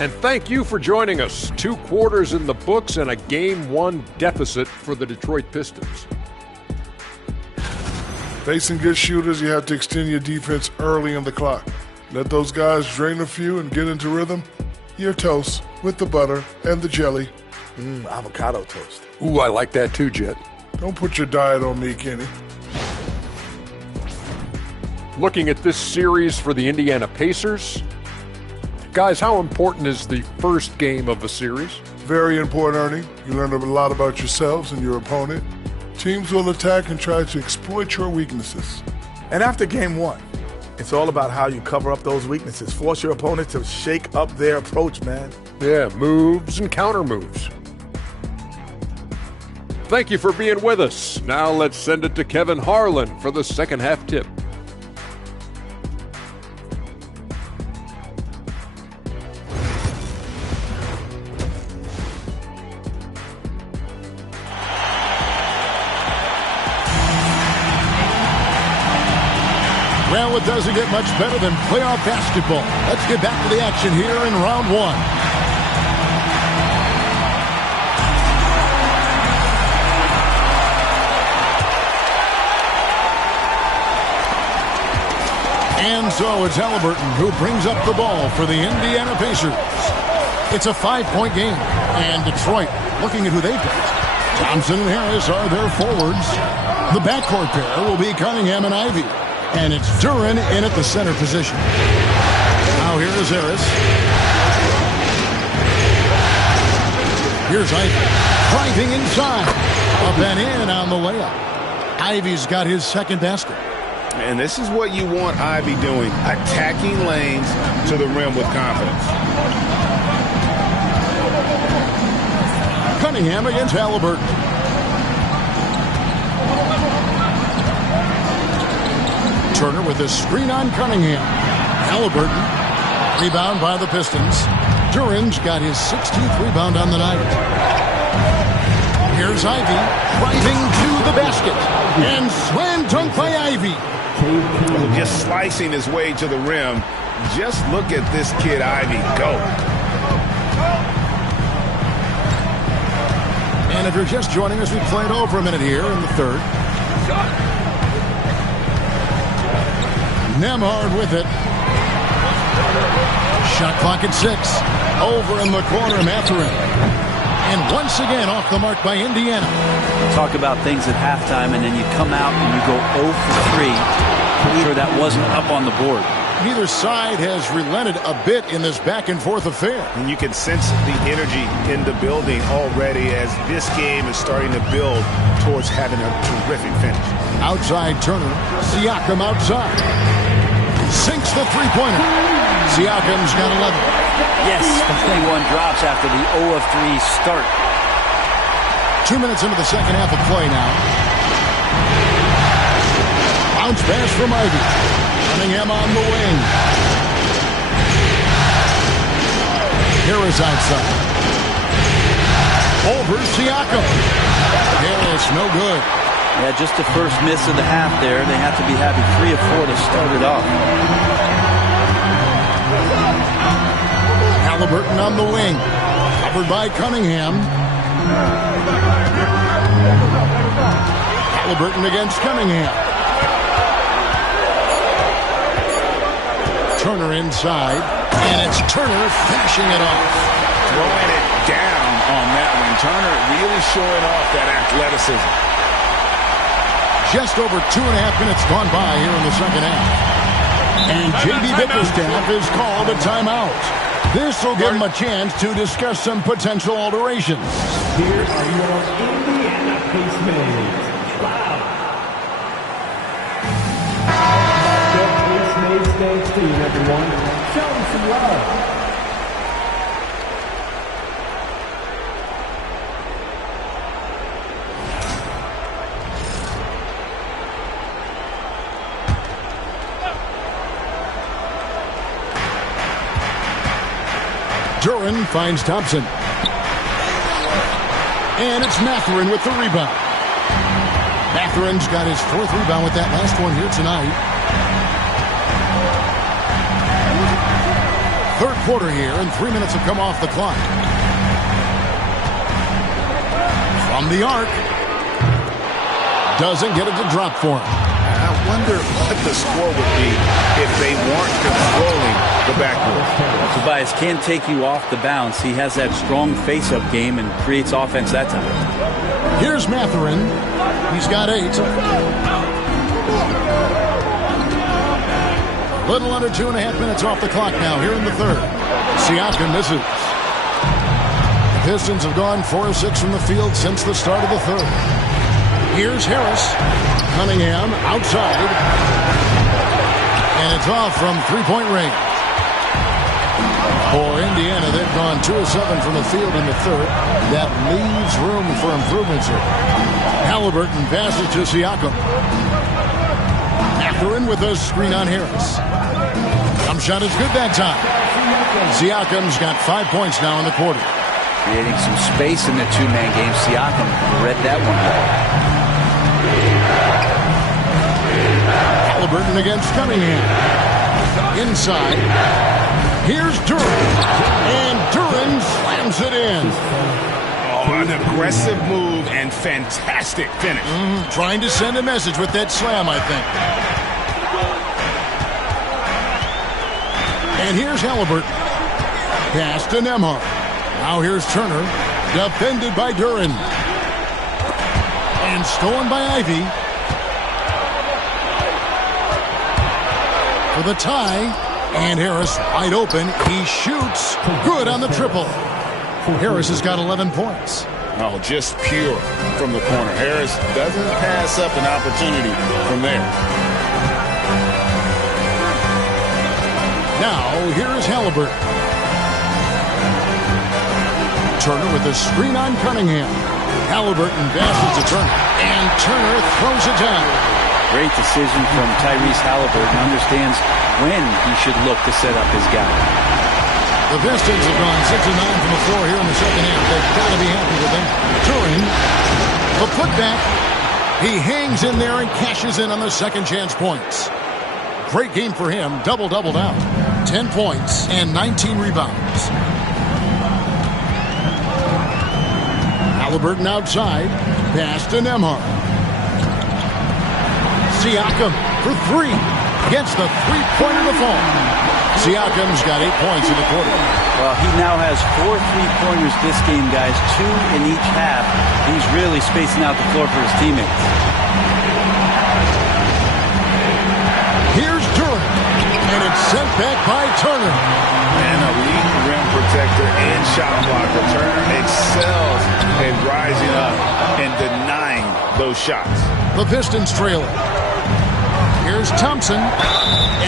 And thank you for joining us. 2 quarters in the books and a Game 1 deficit for the Detroit Pistons. Facing good shooters, you have to extend your defense early in the clock. Let those guys drain a few and get into rhythm. You're toast with the butter and the jelly. Avocado toast. Ooh, I like that too, Jet. Don't put your diet on me, Kenny. Looking at this series for the Indiana Pacers. Guys, how important is the first game of a series? Very important, Ernie. You learn a lot about yourselves and your opponent. Teams will attack and try to exploit your weaknesses. And after game one, it's all about how you cover up those weaknesses. Force your opponent to shake up their approach, man. Yeah, moves and counter moves. Thank you for being with us. Now let's send it to Kevin Harlan for the second half tip. Well, it doesn't get much better than playoff basketball. Let's get back to the action here in round one. And so it's Halliburton who brings up the ball for the Indiana Pacers. It's a 5-point game, and Detroit looking at who they've got. Thompson and Harris are their forwards. The backcourt pair will be Cunningham and Ivy. And it's Duren in at the center position. Now here is Harris. Here's Ivy. Driving inside. Up and in on the layup. Ivy's got his second basket. And this is what you want Ivy doing. Attacking lanes to the rim with confidence. Cunningham against Halliburton. Turner with a screen on Cunningham. Halliburton, rebound by the Pistons. Duren's got his 16th rebound on the night. Here's Ivy, driving to the basket. And slam dunk by Ivy. Just slicing his way to the rim. Just look at this kid, Ivy, go. And if you're just joining us, we played over a minute here in the third. Nembhard with it. Shot clock at 6. Over in the corner, Mathurin. And once again off the mark by Indiana. Talk about things at halftime, and then you come out and you go 0 for 3. I'm sure that wasn't up on the board. Neither side has relented a bit in this back-and-forth affair. And you can sense the energy in the building already as this game is starting to build towards having a terrific finish. Outside Turner. Siakam outside. Sinks the three-pointer. Siakam's got 11. Yes, the 21 drops after the 0 of 3 start. 2 minutes into the second half of play now. Bounce pass from Ivy. Cunningham on the wing. Harris outside. Over Siakam. Harris, no good. Yeah, just the first miss of the half there. They have to be happy 3 of 4 to start it off. Halliburton on the wing. Covered by Cunningham. Halliburton against Cunningham. Turner inside. And it's Turner finishing it off. Throwing it down on that one. Turner really showing off that athleticism. Just over 2.5 minutes gone by here in the second half. And J.B. Bickerstaff has called a timeout. This will give him a chance to discuss some potential alterations. Here are your Indiana Pacers. Wow. Get Pace team, everyone. Show them some love. Duren finds Thompson. And it's Mathurin with the rebound. Mathurin's got his 4th rebound with that last one here tonight. Third quarter here, and 3 minutes have come off the clock. From the arc. Doesn't get it to drop for him. I wonder what the score would be if they weren't controlling the backcourt. Tobias can't take you off the bounce. He has that strong face-up game and creates offense that time. Here's Mathurin. He's got 8. Little under 2.5 minutes off the clock now here in the third. Siakam misses. The Pistons have gone 4 of 6 from the field since the start of the third. Here's Harris. Cunningham outside. And it's off from three-point range. For Indiana, they've gone 2 of 7 from the field in the third. That leaves room for improvements here. Halliburton passes to Siakam. Mathurin with a screen on Harris. Jump shot is good that time. Siakam's got 5 points now in the quarter. Creating some space in the two-man game. Siakam read that one well. Halliburton against Cunningham. Inside. Here's Duren. And Duren slams it in. Oh, an aggressive move and fantastic finish. Trying to send a message with that slam, I think. And here's Halliburton. Pass to Nembhard. Now here's Turner. Defended by Duren. And stolen by Ivy. For the tie. And Harris wide open. He shoots. Good on the triple. Harris has got 11 points. Oh, just pure from the corner. Harris doesn't pass up an opportunity from there. Now, here is Halliburton. Turner with a screen on Cunningham. Halliburton passes to Turner. And Turner throws it down. Great decision from Tyrese Halliburton. Understands when he should look to set up his guy. The Pistons have gone 6 of 9 from the floor here in the second half. They've got to be happy with that. Turin, the putback. He hangs in there and cashes in on the second chance points. Great game for him. Double-doubled out. 10 points and 19 rebounds. Halliburton outside. Pass to Nembhard. Siakam for 3. Gets the three-pointer to fall. Siakam's got 8 points in the quarter. Well, he now has 4 3-pointers this game, guys. 2 in each half. He's really spacing out the floor for his teammates. Here's Duren. And it's sent back by Turner. And elite rim protector and shot blocker. Turner excels in rising up and denying those shots. The Pistons trail it. Here's Thompson.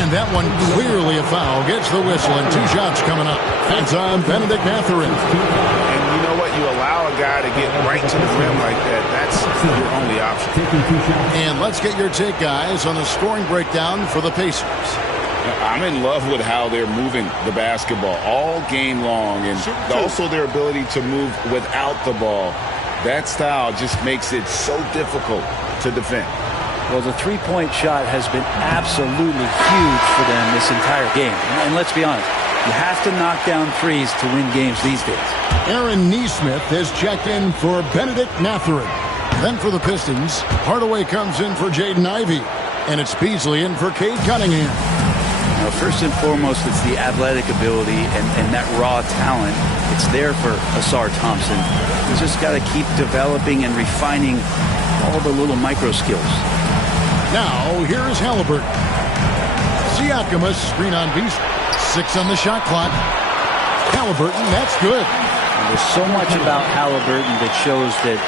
And that one clearly a foul. Gets the whistle and 2 shots coming up. That's on Benedict Mathurin. And you know what? You allow a guy to get right to the rim like that. That's your only option. And let's get your take, guys, on the scoring breakdown for the Pacers. I'm in love with how they're moving the basketball all game long, and also their ability to move without the ball. That style just makes it so difficult to defend. Well, the three-point shot has been absolutely huge for them this entire game. And let's be honest, you have to knock down threes to win games these days. Aaron Nesmith has checked in for Benedict Mathurin. Then for the Pistons, Hardaway comes in for Jaden Ivey. And it's Beasley in for Cade Cunningham. Now, first and foremost, it's the athletic ability and that raw talent. It's there for Asar Thompson. He's just got to keep developing and refining all the little micro skills. Now, here is Halliburton. Siakam, a screen on Beasley. 6 on the shot clock. Halliburton, that's good. And there's so much about Halliburton that shows that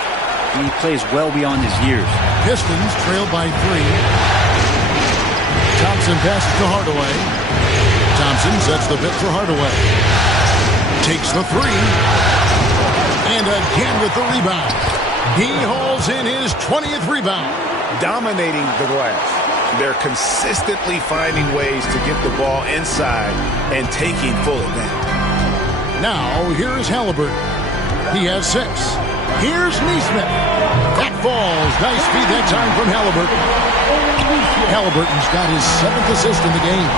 he plays well beyond his years. Pistons trailed by 3. Thompson passes to Hardaway. Thompson sets the pick for Hardaway. Takes the 3. And again with the rebound. He hauls in his 20th rebound. Dominating the glass. They're consistently finding ways to get the ball inside and taking full advantage. Now, here's Halliburton. He has 6. Here's Nesmith. That falls. Nice feed that time from Halliburton. Halliburton's got his 7th assist in the game.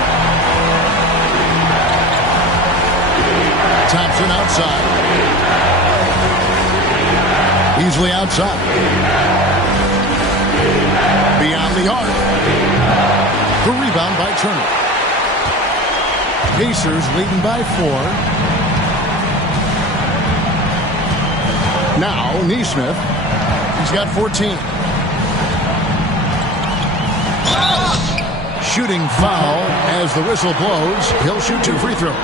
Thompson outside. Beasley outside. Beyond the arc. The rebound by Turner. Pacers leading by 4. Now, Nesmith. He's got 14. Shooting foul as the whistle blows. He'll shoot 2 free throws.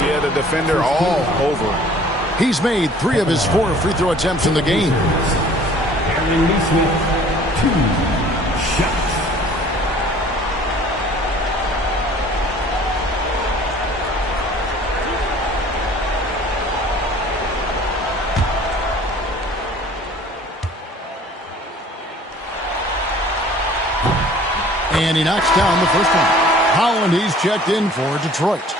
Yeah, the defender all over. He's made 3 of his 4 free throw attempts in the game. Aaron Neesmith, 2 shots. And he knocks down the first one. Holland, he's checked in for Detroit.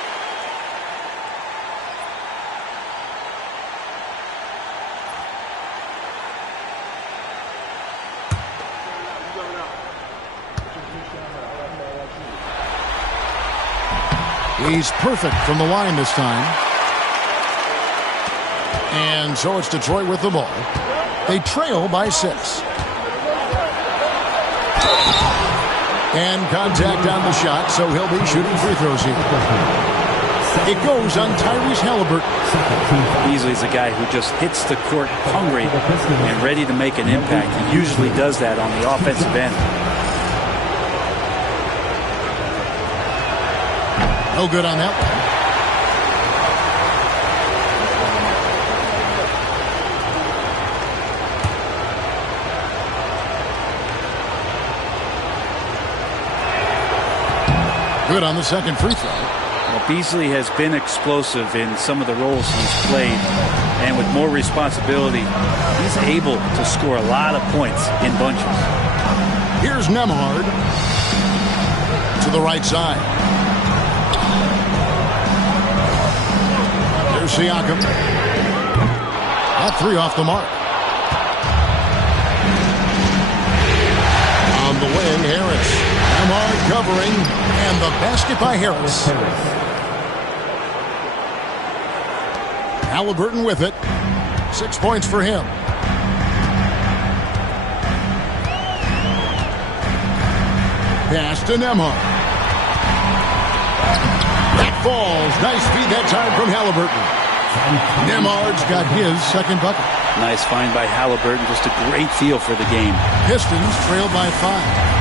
He's perfect from the line this time. And so it's Detroit with the ball. They trail by 6. And contact on the shot, so he'll be shooting free throws here. It goes on Tyrese Halliburton. Beasley is a guy who just hits the court hungry and ready to make an impact. He usually does that on the offensive end. No good on that one. Good on the second free throw. Well, Beasley has been explosive in some of the roles he's played, and with more responsibility, he's able to score a lot of points in bunches. Here's Nembhard to the right side. Here's Siakam. That 3 off the mark. On the wing, Harris. Nembhard covering, and the basket by Harris. Halliburton with it. 6 points for him. Pass to Nembhard. That falls. Nice feed that time from Halliburton. Nembhard's got his second bucket. Nice find by Halliburton. Just a great feel for the game. Pistons trail by 5.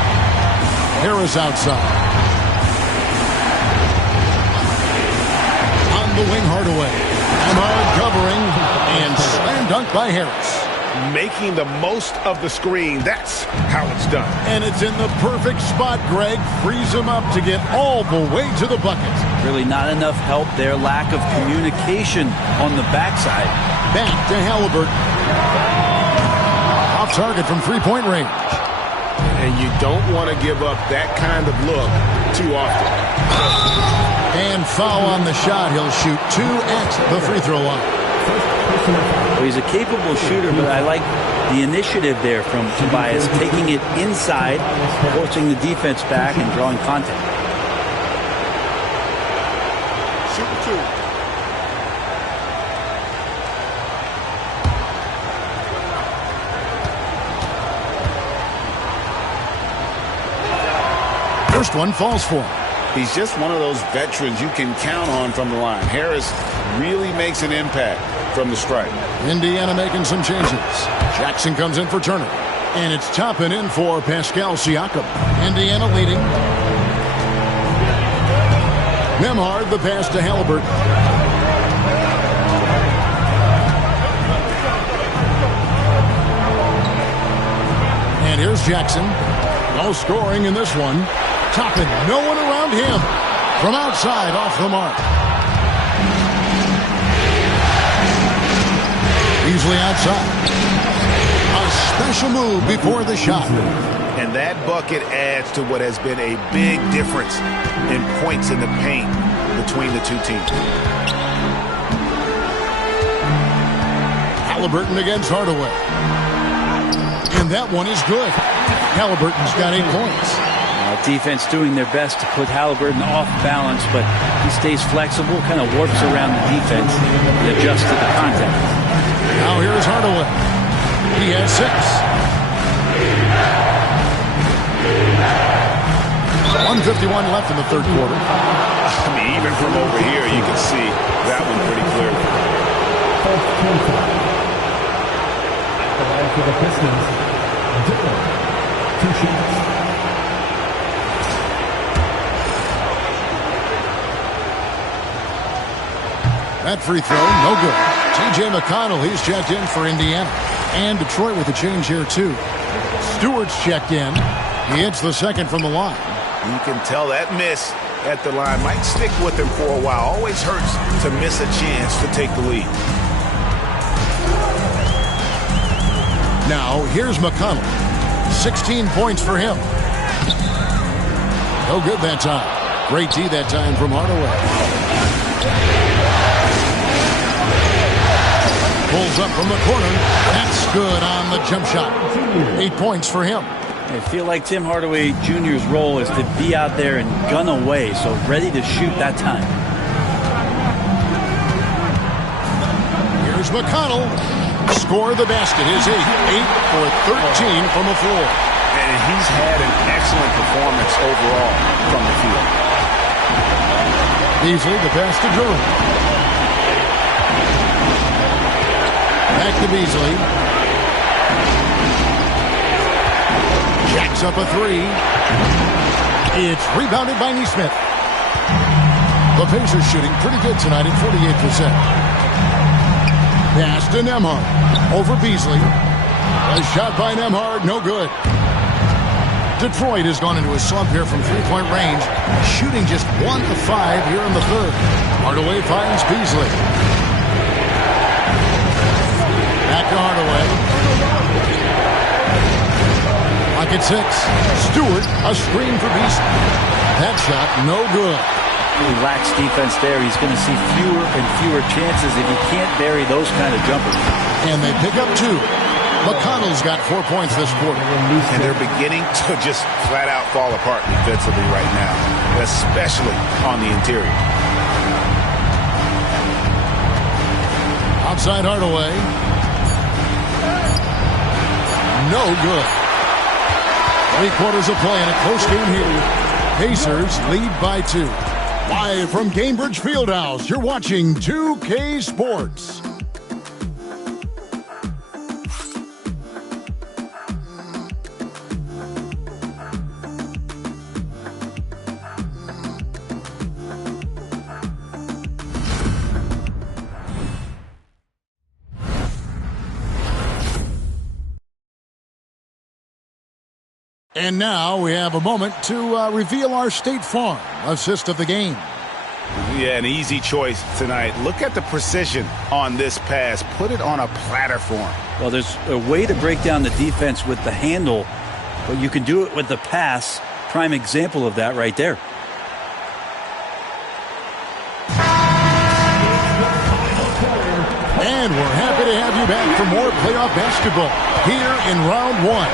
Harris outside. On the wing, Hardaway. Nembhard covering, and slam dunk by Harris. Making the most of the screen. That's how it's done. And it's in the perfect spot, Greg. Frees him up to get all the way to the bucket. Really not enough help there. Lack of communication on the backside. Back to Halliburton. Off target from three-point range. And you don't want to give up that kind of look too often. And foul on the shot. He'll shoot 2 at the free throw line. Well, he's a capable shooter, but I like the initiative there from Tobias, taking it inside, forcing the defense back, and drawing contact. Shoot 2. First one falls for him. He's just one of those veterans you can count on from the line. Harris really makes an impact from the stripe. Indiana making some changes. Jackson comes in for Turner. And it's Toppin in for Pascal Siakam. Indiana leading. Nembhard, the pass to Halliburton. And here's Jackson. No scoring in this one. Toppin, no one around him. From outside, off the mark. Beasley outside. A special move before the shot. And that bucket adds to what has been a big difference in points in the paint between the two teams. Halliburton against Hardaway. And that one is good. Halliburton's got 8 points. Defense doing their best to put Halliburton off balance, but he stays flexible, kind of warps around the defense and adjusts to the contact. Now here's Hardaway. He has 6. 1:51 left in the third quarter. I mean, even from over here, you can see that one pretty clearly. for the Pistons, Dillon. 2 shots. That free throw, no good. T.J. McConnell, he's checked in for Indiana. And Detroit with a change here, too. Stewart's checked in. He hits the second from the line. You can tell that miss at the line might stick with him for a while. Always hurts to miss a chance to take the lead. Now, here's McConnell. 16 points for him. No good that time. Great D that time from Hardaway. Pulls up from the corner. That's good on the jump shot. 8 points for him. I feel like Tim Hardaway Jr.'s role is to be out there and gun away, so ready to shoot that time. Here's McConnell. Score the basket. His 8 for 13 from the floor. And he's had an excellent performance overall from the field. Beasley, the pass to Durham. Back to Beasley. Jacks up a 3. It's rebounded by Neesmith. The Pacers shooting pretty good tonight at 48%. Pass to Nembhard. Over Beasley. A shot by Nembhard, no good. Detroit has gone into a slump here from three-point range, shooting just 1 of 5 here in the third. Hardaway finds Beasley. Back to Hardaway. Lock at 6. Stewart, a screen for Beasley. That shot, no good. He lacks defense there. He's going to see fewer and fewer chances if he can't bury those kind of jumpers. And they pick up 2. McConnell's got 4 points this quarter. And they're beginning to just flat out fall apart defensively right now, especially on the interior. Outside Hardaway. No good. 3 quarters of play in a close game here. Pacers lead by 2. Live from Cambridge Fieldhouse, you're watching 2K Sports. And now we have a moment to reveal our State Farm assist of the game. Yeah, an easy choice tonight. Look at the precision on this pass. Put it on a platter form. Well, there's a way to break down the defense with the handle, but you can do it with the pass. Prime example of that right there. And we're happy to have you back for more playoff basketball here in round 1.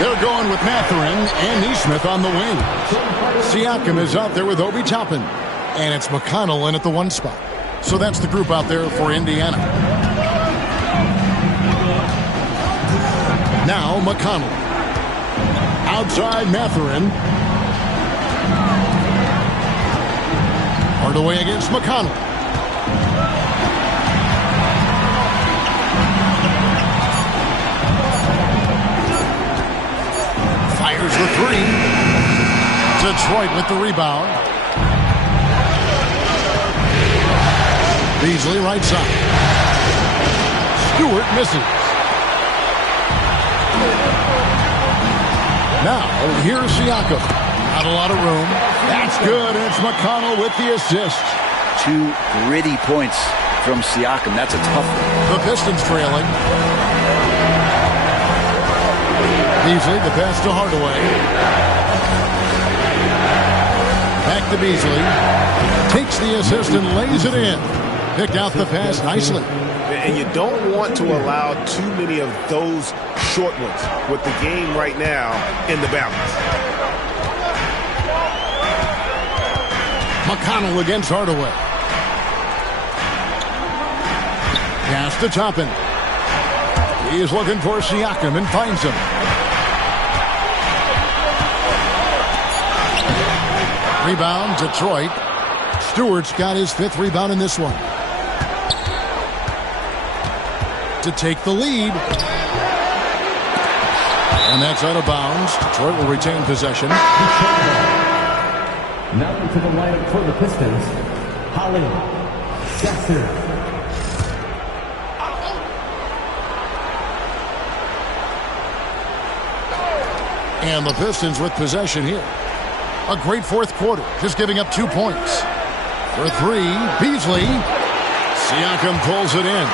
They're going with Mathurin and Neesmith on the wing. Siakam is out there with Obi Toppin. And it's McConnell in at the 1 spot. So that's the group out there for Indiana. Now McConnell. Outside Mathurin. Hardaway against McConnell. Fires the 3. Detroit with the rebound. Beasley right side. Stewart misses. Now, here's Siakam. Not a lot of room. That's good. It's McConnell with the assist. 2 gritty points from Siakam. That's a tough one. The Pistons trailing. Beasley, the pass to Hardaway. Back to Beasley. Takes the assist and lays it in. Picked out the pass nicely. And you don't want to allow too many of those short ones with the game right now in the balance. McConnell against Hardaway. Pass to Toppin. He is looking for Siakam and finds him. Rebound, Detroit. Stewart's got his 5th rebound in this one. To take the lead. And that's out of bounds. Detroit will retain possession. Now into the lineup for the Pistons, Holly Sexton. And the Pistons with possession here. A great fourth quarter, just giving up 2 points. For three, Beasley. Siakam pulls it in.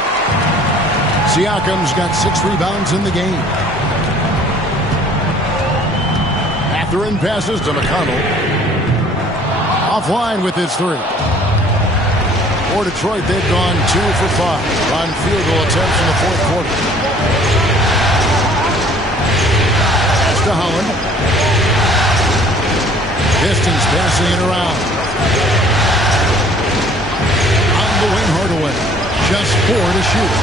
Siakam's got 6 rebounds in the game. Mathurin passes to McConnell. Offline with his 3. For Detroit, they've gone 2 for 5 on field goal attempts in the fourth quarter. Pass to Holland. Pistons passing it around. On the wing, Hardaway. Just 4 to shoot.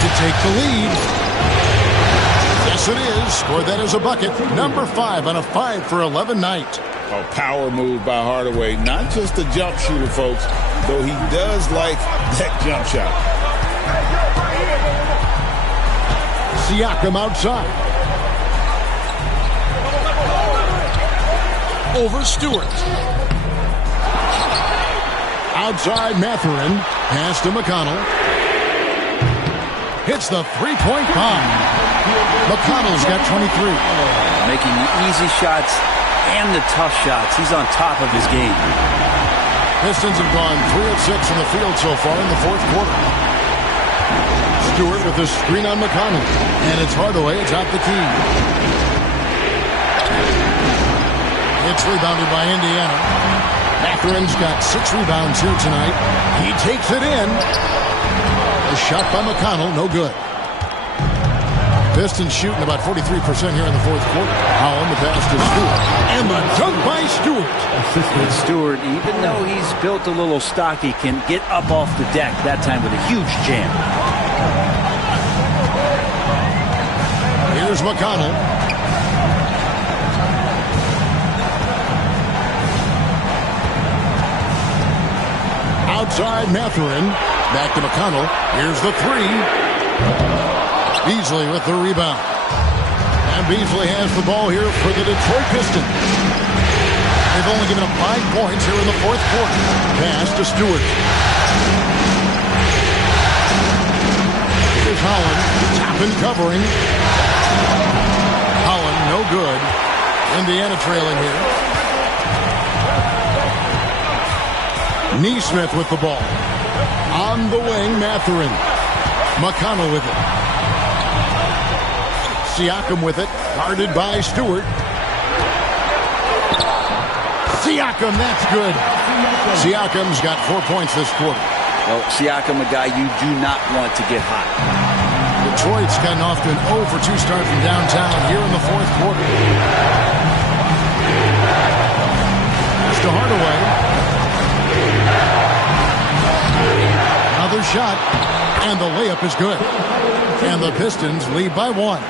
To take the lead. Yes, it is. Scored that as a bucket. Number 5 on a 5 for 11 night. A power move by Hardaway. Not just a jump shooter, folks, though he does like that jump shot. Siakam outside. Over Stewart. Outside Mathurin. Pass to McConnell. Hits the three-point bomb. McConnell's got 23. Making the easy shots and the tough shots. He's on top of his game. Pistons have gone 3 of 6 from the field so far in the fourth quarter. Stewart with the screen on McConnell. And it's Hardaway atop the key. It's rebounded by Indiana. Mathurin's got 6 rebounds here tonight. He takes it in. A shot by McConnell, no good. Pistons shooting about 43% here in the fourth quarter. Holland, the pass to Stewart. And the dunk by Stewart. Stewart, even though he's built a little stocky, can get up off the deck, that time with a huge jam. Here's McConnell. Outside Mathurin. Back to McConnell. Here's the 3. Beasley with the rebound. And Beasley has the ball here for the Detroit Pistons. They've only given up 5 points here in the fourth quarter. Pass to Stewart. Here's Holland. Tapping, covering. Holland, no good. Indiana trailing here. Neesmith with the ball. On the wing, Mathurin. McConnell with it. Siakam with it. Guarded by Stewart. Siakam, that's good. Siakam's got 4 points this quarter. Well, Siakam, a guy you do not want to get hot. Detroit's gotten off to an 0 for 2 start from downtown here in the fourth quarter. Pass to Hardaway. Another shot, and the layup is good. And the Pistons lead by 1.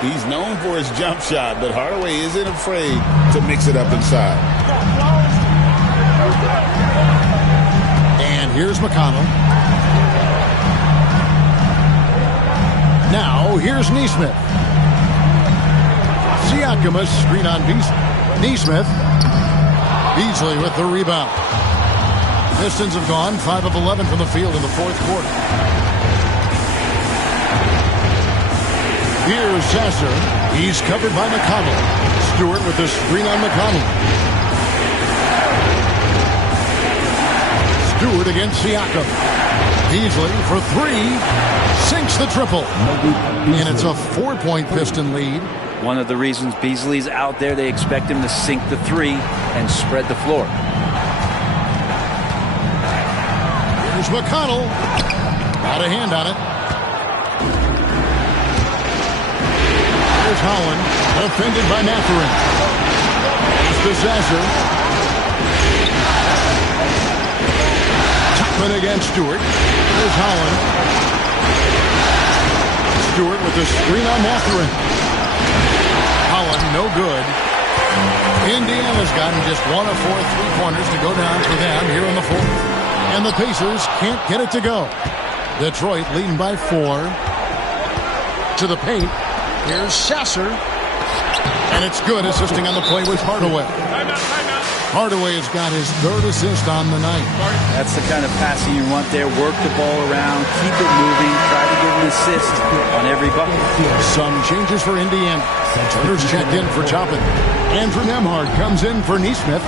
He's known for his jump shot, but Hardaway isn't afraid to mix it up inside. And here's McConnell. Now, here's Neesmith. Siakam, a screen on Neesmith. Beasley with the rebound. Pistons have gone 5 of 11 from the field in the fourth quarter. Here's Sasser. He's covered by McConnell. Stewart with the screen on McConnell. Stewart against Siakam. Beasley for 3. Sinks the triple. And it's a 4-point Piston lead. One of the reasons Beasley's out there, they expect him to sink the 3 and spread the floor. Here's McConnell. Got a hand on it. Here's Holland. Defended by Mathurin. Pass to Sasser. Chapman against Stewart. Here's Holland. Stewart with the screen on Mathurin. Holland, no good. Indiana's gotten just 1 of 4 3-pointers to go down for them here in the fourth. And the Pacers can't get it to go. Detroit leading by 4. To the paint. Here's Sasser. And it's good, assisting on the play with Hardaway. Hardaway has got his third assist on the night. That's the kind of passing you want there. Work the ball around, keep it moving, try to get an assist on every bucket. Some changes for Indiana. Turner's checked in for Toppin. Andrew Nembhard comes in for Neesmith.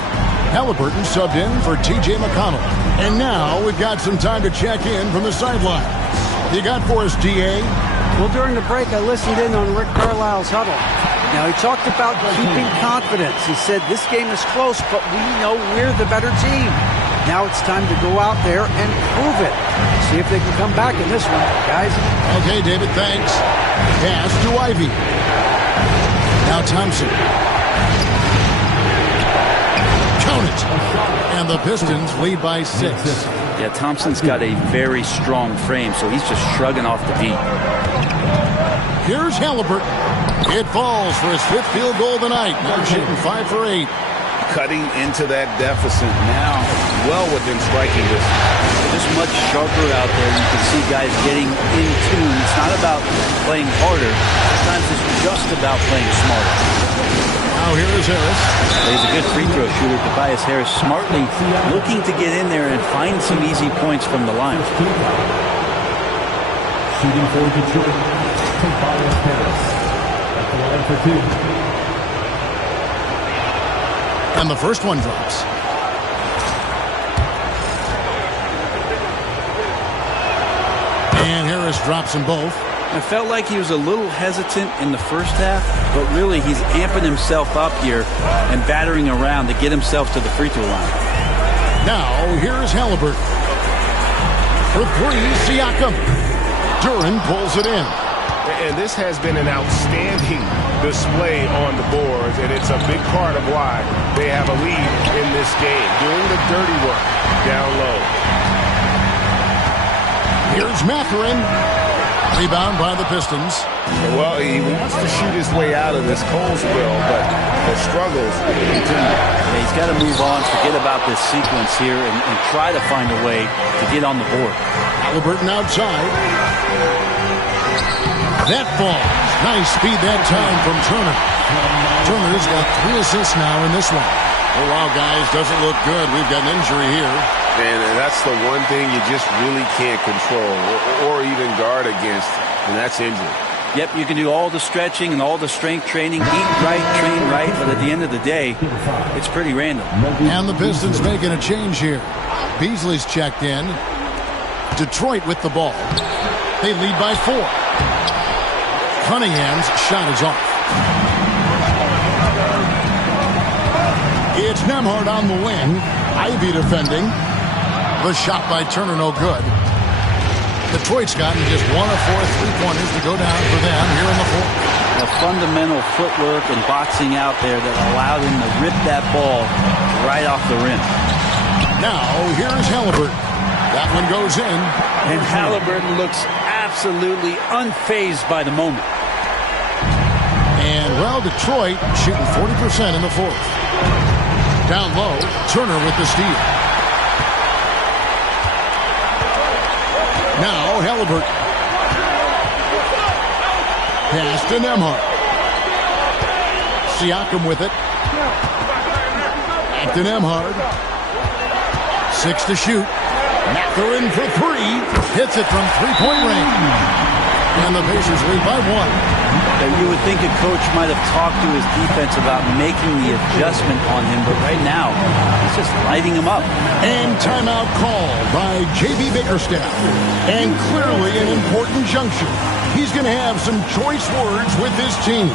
Halliburton subbed in for T.J. McConnell. And now we've got some time to check in from the sideline. You got for us, D.A.? Well, during the break, I listened in on Rick Carlisle's huddle. Now, he talked about keeping confidence. He said, this game is close, but we know we're the better team. Now it's time to go out there and prove it. See if they can come back in this one, guys. Okay, David, thanks. Pass to Ivy. Now Thompson. Count it. And the Pistons lead by 6. Yeah, Thompson's got a very strong frame, so he's just shrugging off the beat. Here's Halliburton. It falls for his 5th field goal of the night. Now shooting 5 for 8. Cutting into that deficit now, well within striking distance. Just much sharper out there. You can see guys getting in tune. It's not about playing harder. Sometimes it's just about playing smarter. Now here is Harris. He's a good free throw shooter. Tobias Harris smartly looking to get in there and find some easy points from the line. Shooting for Detroit, Tobias Harris. At the line for 2. And the first one drops. And Harris drops them both. I felt like he was a little hesitant in the first half, but really he's amping himself up here and battering around to get himself to the free throw line. Now here's Halliburton. For 3, Siakam. Duran pulls it in. And this has been an outstanding display on the boards, and it's a big part of why they have a lead in this game, doing the dirty work down low. Here's Mathurin. Rebound by the Pistons. Well, he wants to shoot his way out of this Coles will, but the struggles continue. Yeah, he's got to move on, forget about this sequence here, and try to find a way to get on the board. Halliburton outside. That falls. Nice speed that time from Turner. Turner's got 3 assists now in this one. Oh, wow, guys, doesn't look good. We've got an injury here. And that's the one thing you just really can't control or even guard against, and that's injury. Yep, you can do all the stretching and all the strength training, eat right, train right, but at the end of the day, it's pretty random. And the Pistons making a change here. Beasley's checked in. Detroit with the ball. They lead by 4. Cunningham's shot is off. It's Nembhard on the wing. Ivy defending. The shot by Turner no good. Detroit's gotten just 1 of 4 3-pointers to go down for them here in the 4th. The fundamental footwork and boxing out there that allowed him to rip that ball right off the rim. Now here's Halliburton. That one goes in. And Halliburton looks absolutely unfazed by the moment. And, well, Detroit shooting 40% in the 4th. Down low, Turner with the steal. Now Halliburton. Pass to Nembhard. Siakam with it. Back to Nembhard. 6 to shoot. Mathurin for 3. Hits it from 3-point range. And the Pacers lead by 1. You would think a coach might have talked to his defense about making the adjustment on him, but right now, he's just lighting him up. And timeout called by J.B. Bickerstaff. And clearly an important juncture. He's going to have some choice words with his team.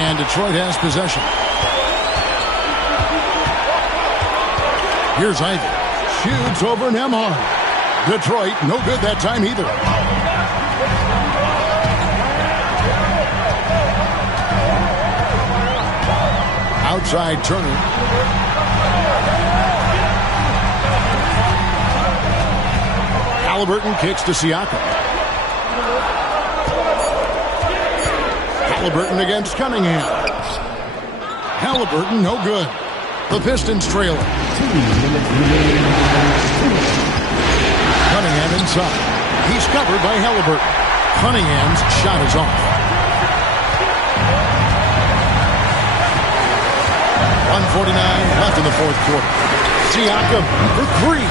And Detroit has possession. Here's Ivy. Shoots over Nembhard. Detroit, no good that time either. Outside Turner. Halliburton kicks to Siakam. Halliburton against Cunningham. Halliburton, no good. The Pistons trailing. Cunningham inside. He's covered by Halliburton. Cunningham's shot is off. 1:49 left in the fourth quarter. Siakam for three.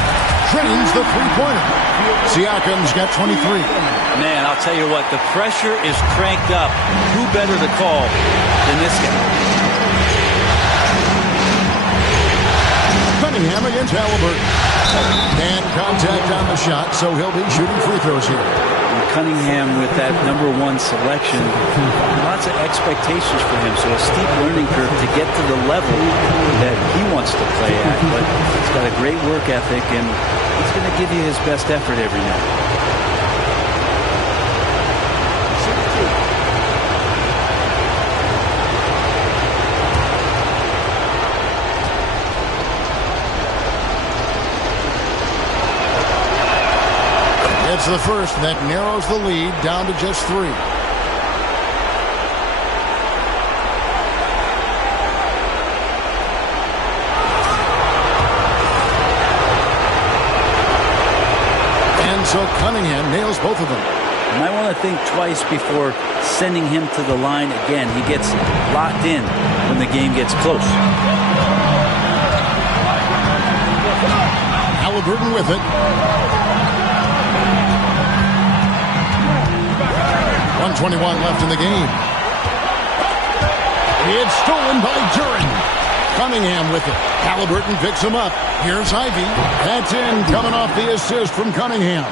Drains the three-pointer. Siakam's got 23. Man, I'll tell you what, the pressure is cranked up. Who better to call than this guy? Cunningham against Halliburton. And contact on the shot, so he'll be shooting free throws here. And Cunningham with that #1 selection, lots of expectations for him, so a steep learning curve to get to the level that he wants to play at. But he's got a great work ethic, and he's going to give you his best effort every night. It's the first that narrows the lead down to just 3. And so Cunningham nails both of them. You might want to think twice before sending him to the line again. He gets locked in when the game gets close. Halliburton with it. 1:21 left in the game. It's stolen by Duren. Cunningham with it. Halliburton picks him up. Here's Ivy. That's in, coming off the assist from Cunningham.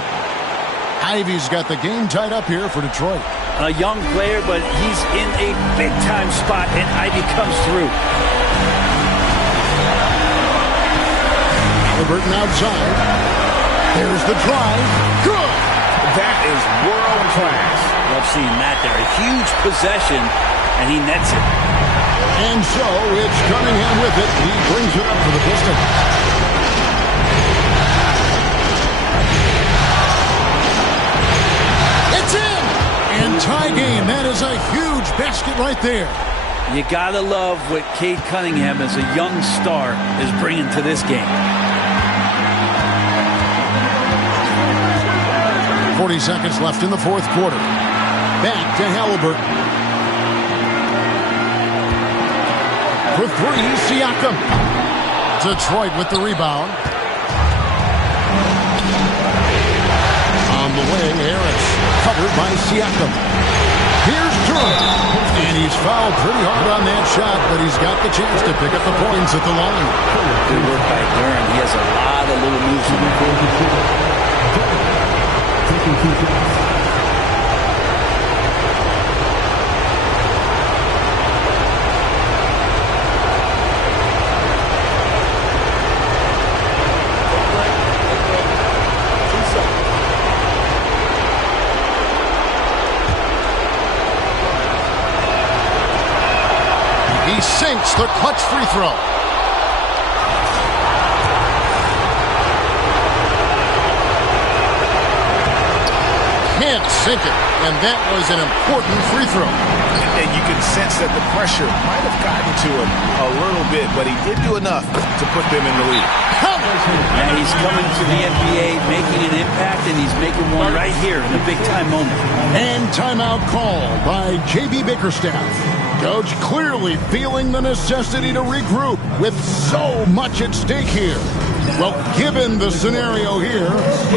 Ivy's got the game tied up here for Detroit. A young player, but he's in a big-time spot, and Ivy comes through. Halliburton outside. There's the drive. Good! That is world-class. Love seeing that there. A huge possession, and he nets it. And so it's Cunningham with it. He brings it up for the Pistons. It's in! And tie game. That is a huge basket right there. You gotta love what Cade Cunningham, as a young star, is bringing to this game. 40 seconds left in the fourth quarter. Back to Halliburton. For three, Siakam. Detroit with the rebound. On the wing, Harris. Covered by Siakam. Here's Duren. And he's fouled pretty hard on that shot, but he's got the chance to pick up the points at the line. Good work by Duren. He has a lot of little moves in the court. He sinks the clutch free throw. Can't sink it, and that was an important free throw. And you can sense that the pressure might have gotten to him a little bit, but he did do enough to put them in the lead. And he's coming to the NBA, making an impact, and he's making one right here in a big-time moment. And timeout called by J.B. Bickerstaff. Coach clearly feeling the necessity to regroup with so much at stake here. Well, given the scenario here,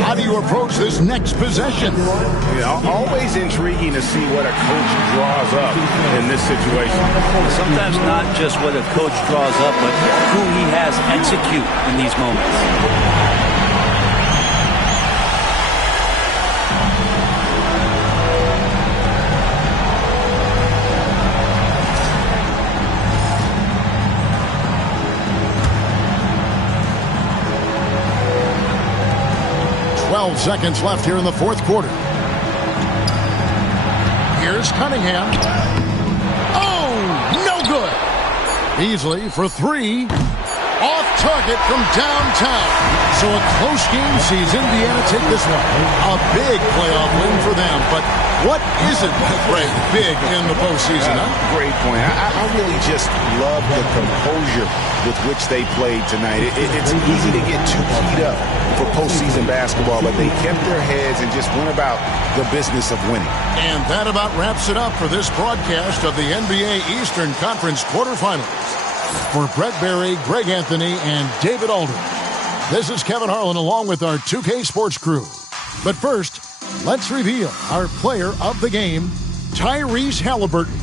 how do you approach this next possession? Yeah, always intriguing to see what a coach draws up in this situation. Sometimes not just what a coach draws up, but who he has execute in these moments. 12 seconds left here in the fourth quarter. Here's Cunningham. Oh, no good. Beasley for three. Off target from downtown. So a close game sees Indiana take this one. A big playoff win for them. But what isn't big in the postseason? Great point. I really just love the composure with which they played tonight. It's easy to get too keyed up for postseason basketball, but they kept their heads and just went about the business of winning. And that about wraps it up for this broadcast of the NBA Eastern Conference quarterfinals. For Brett Berry, Greg Anthony, and David Aldridge, this is Kevin Harlan along with our 2K Sports crew. But first, let's reveal our player of the game, Tyrese Halliburton.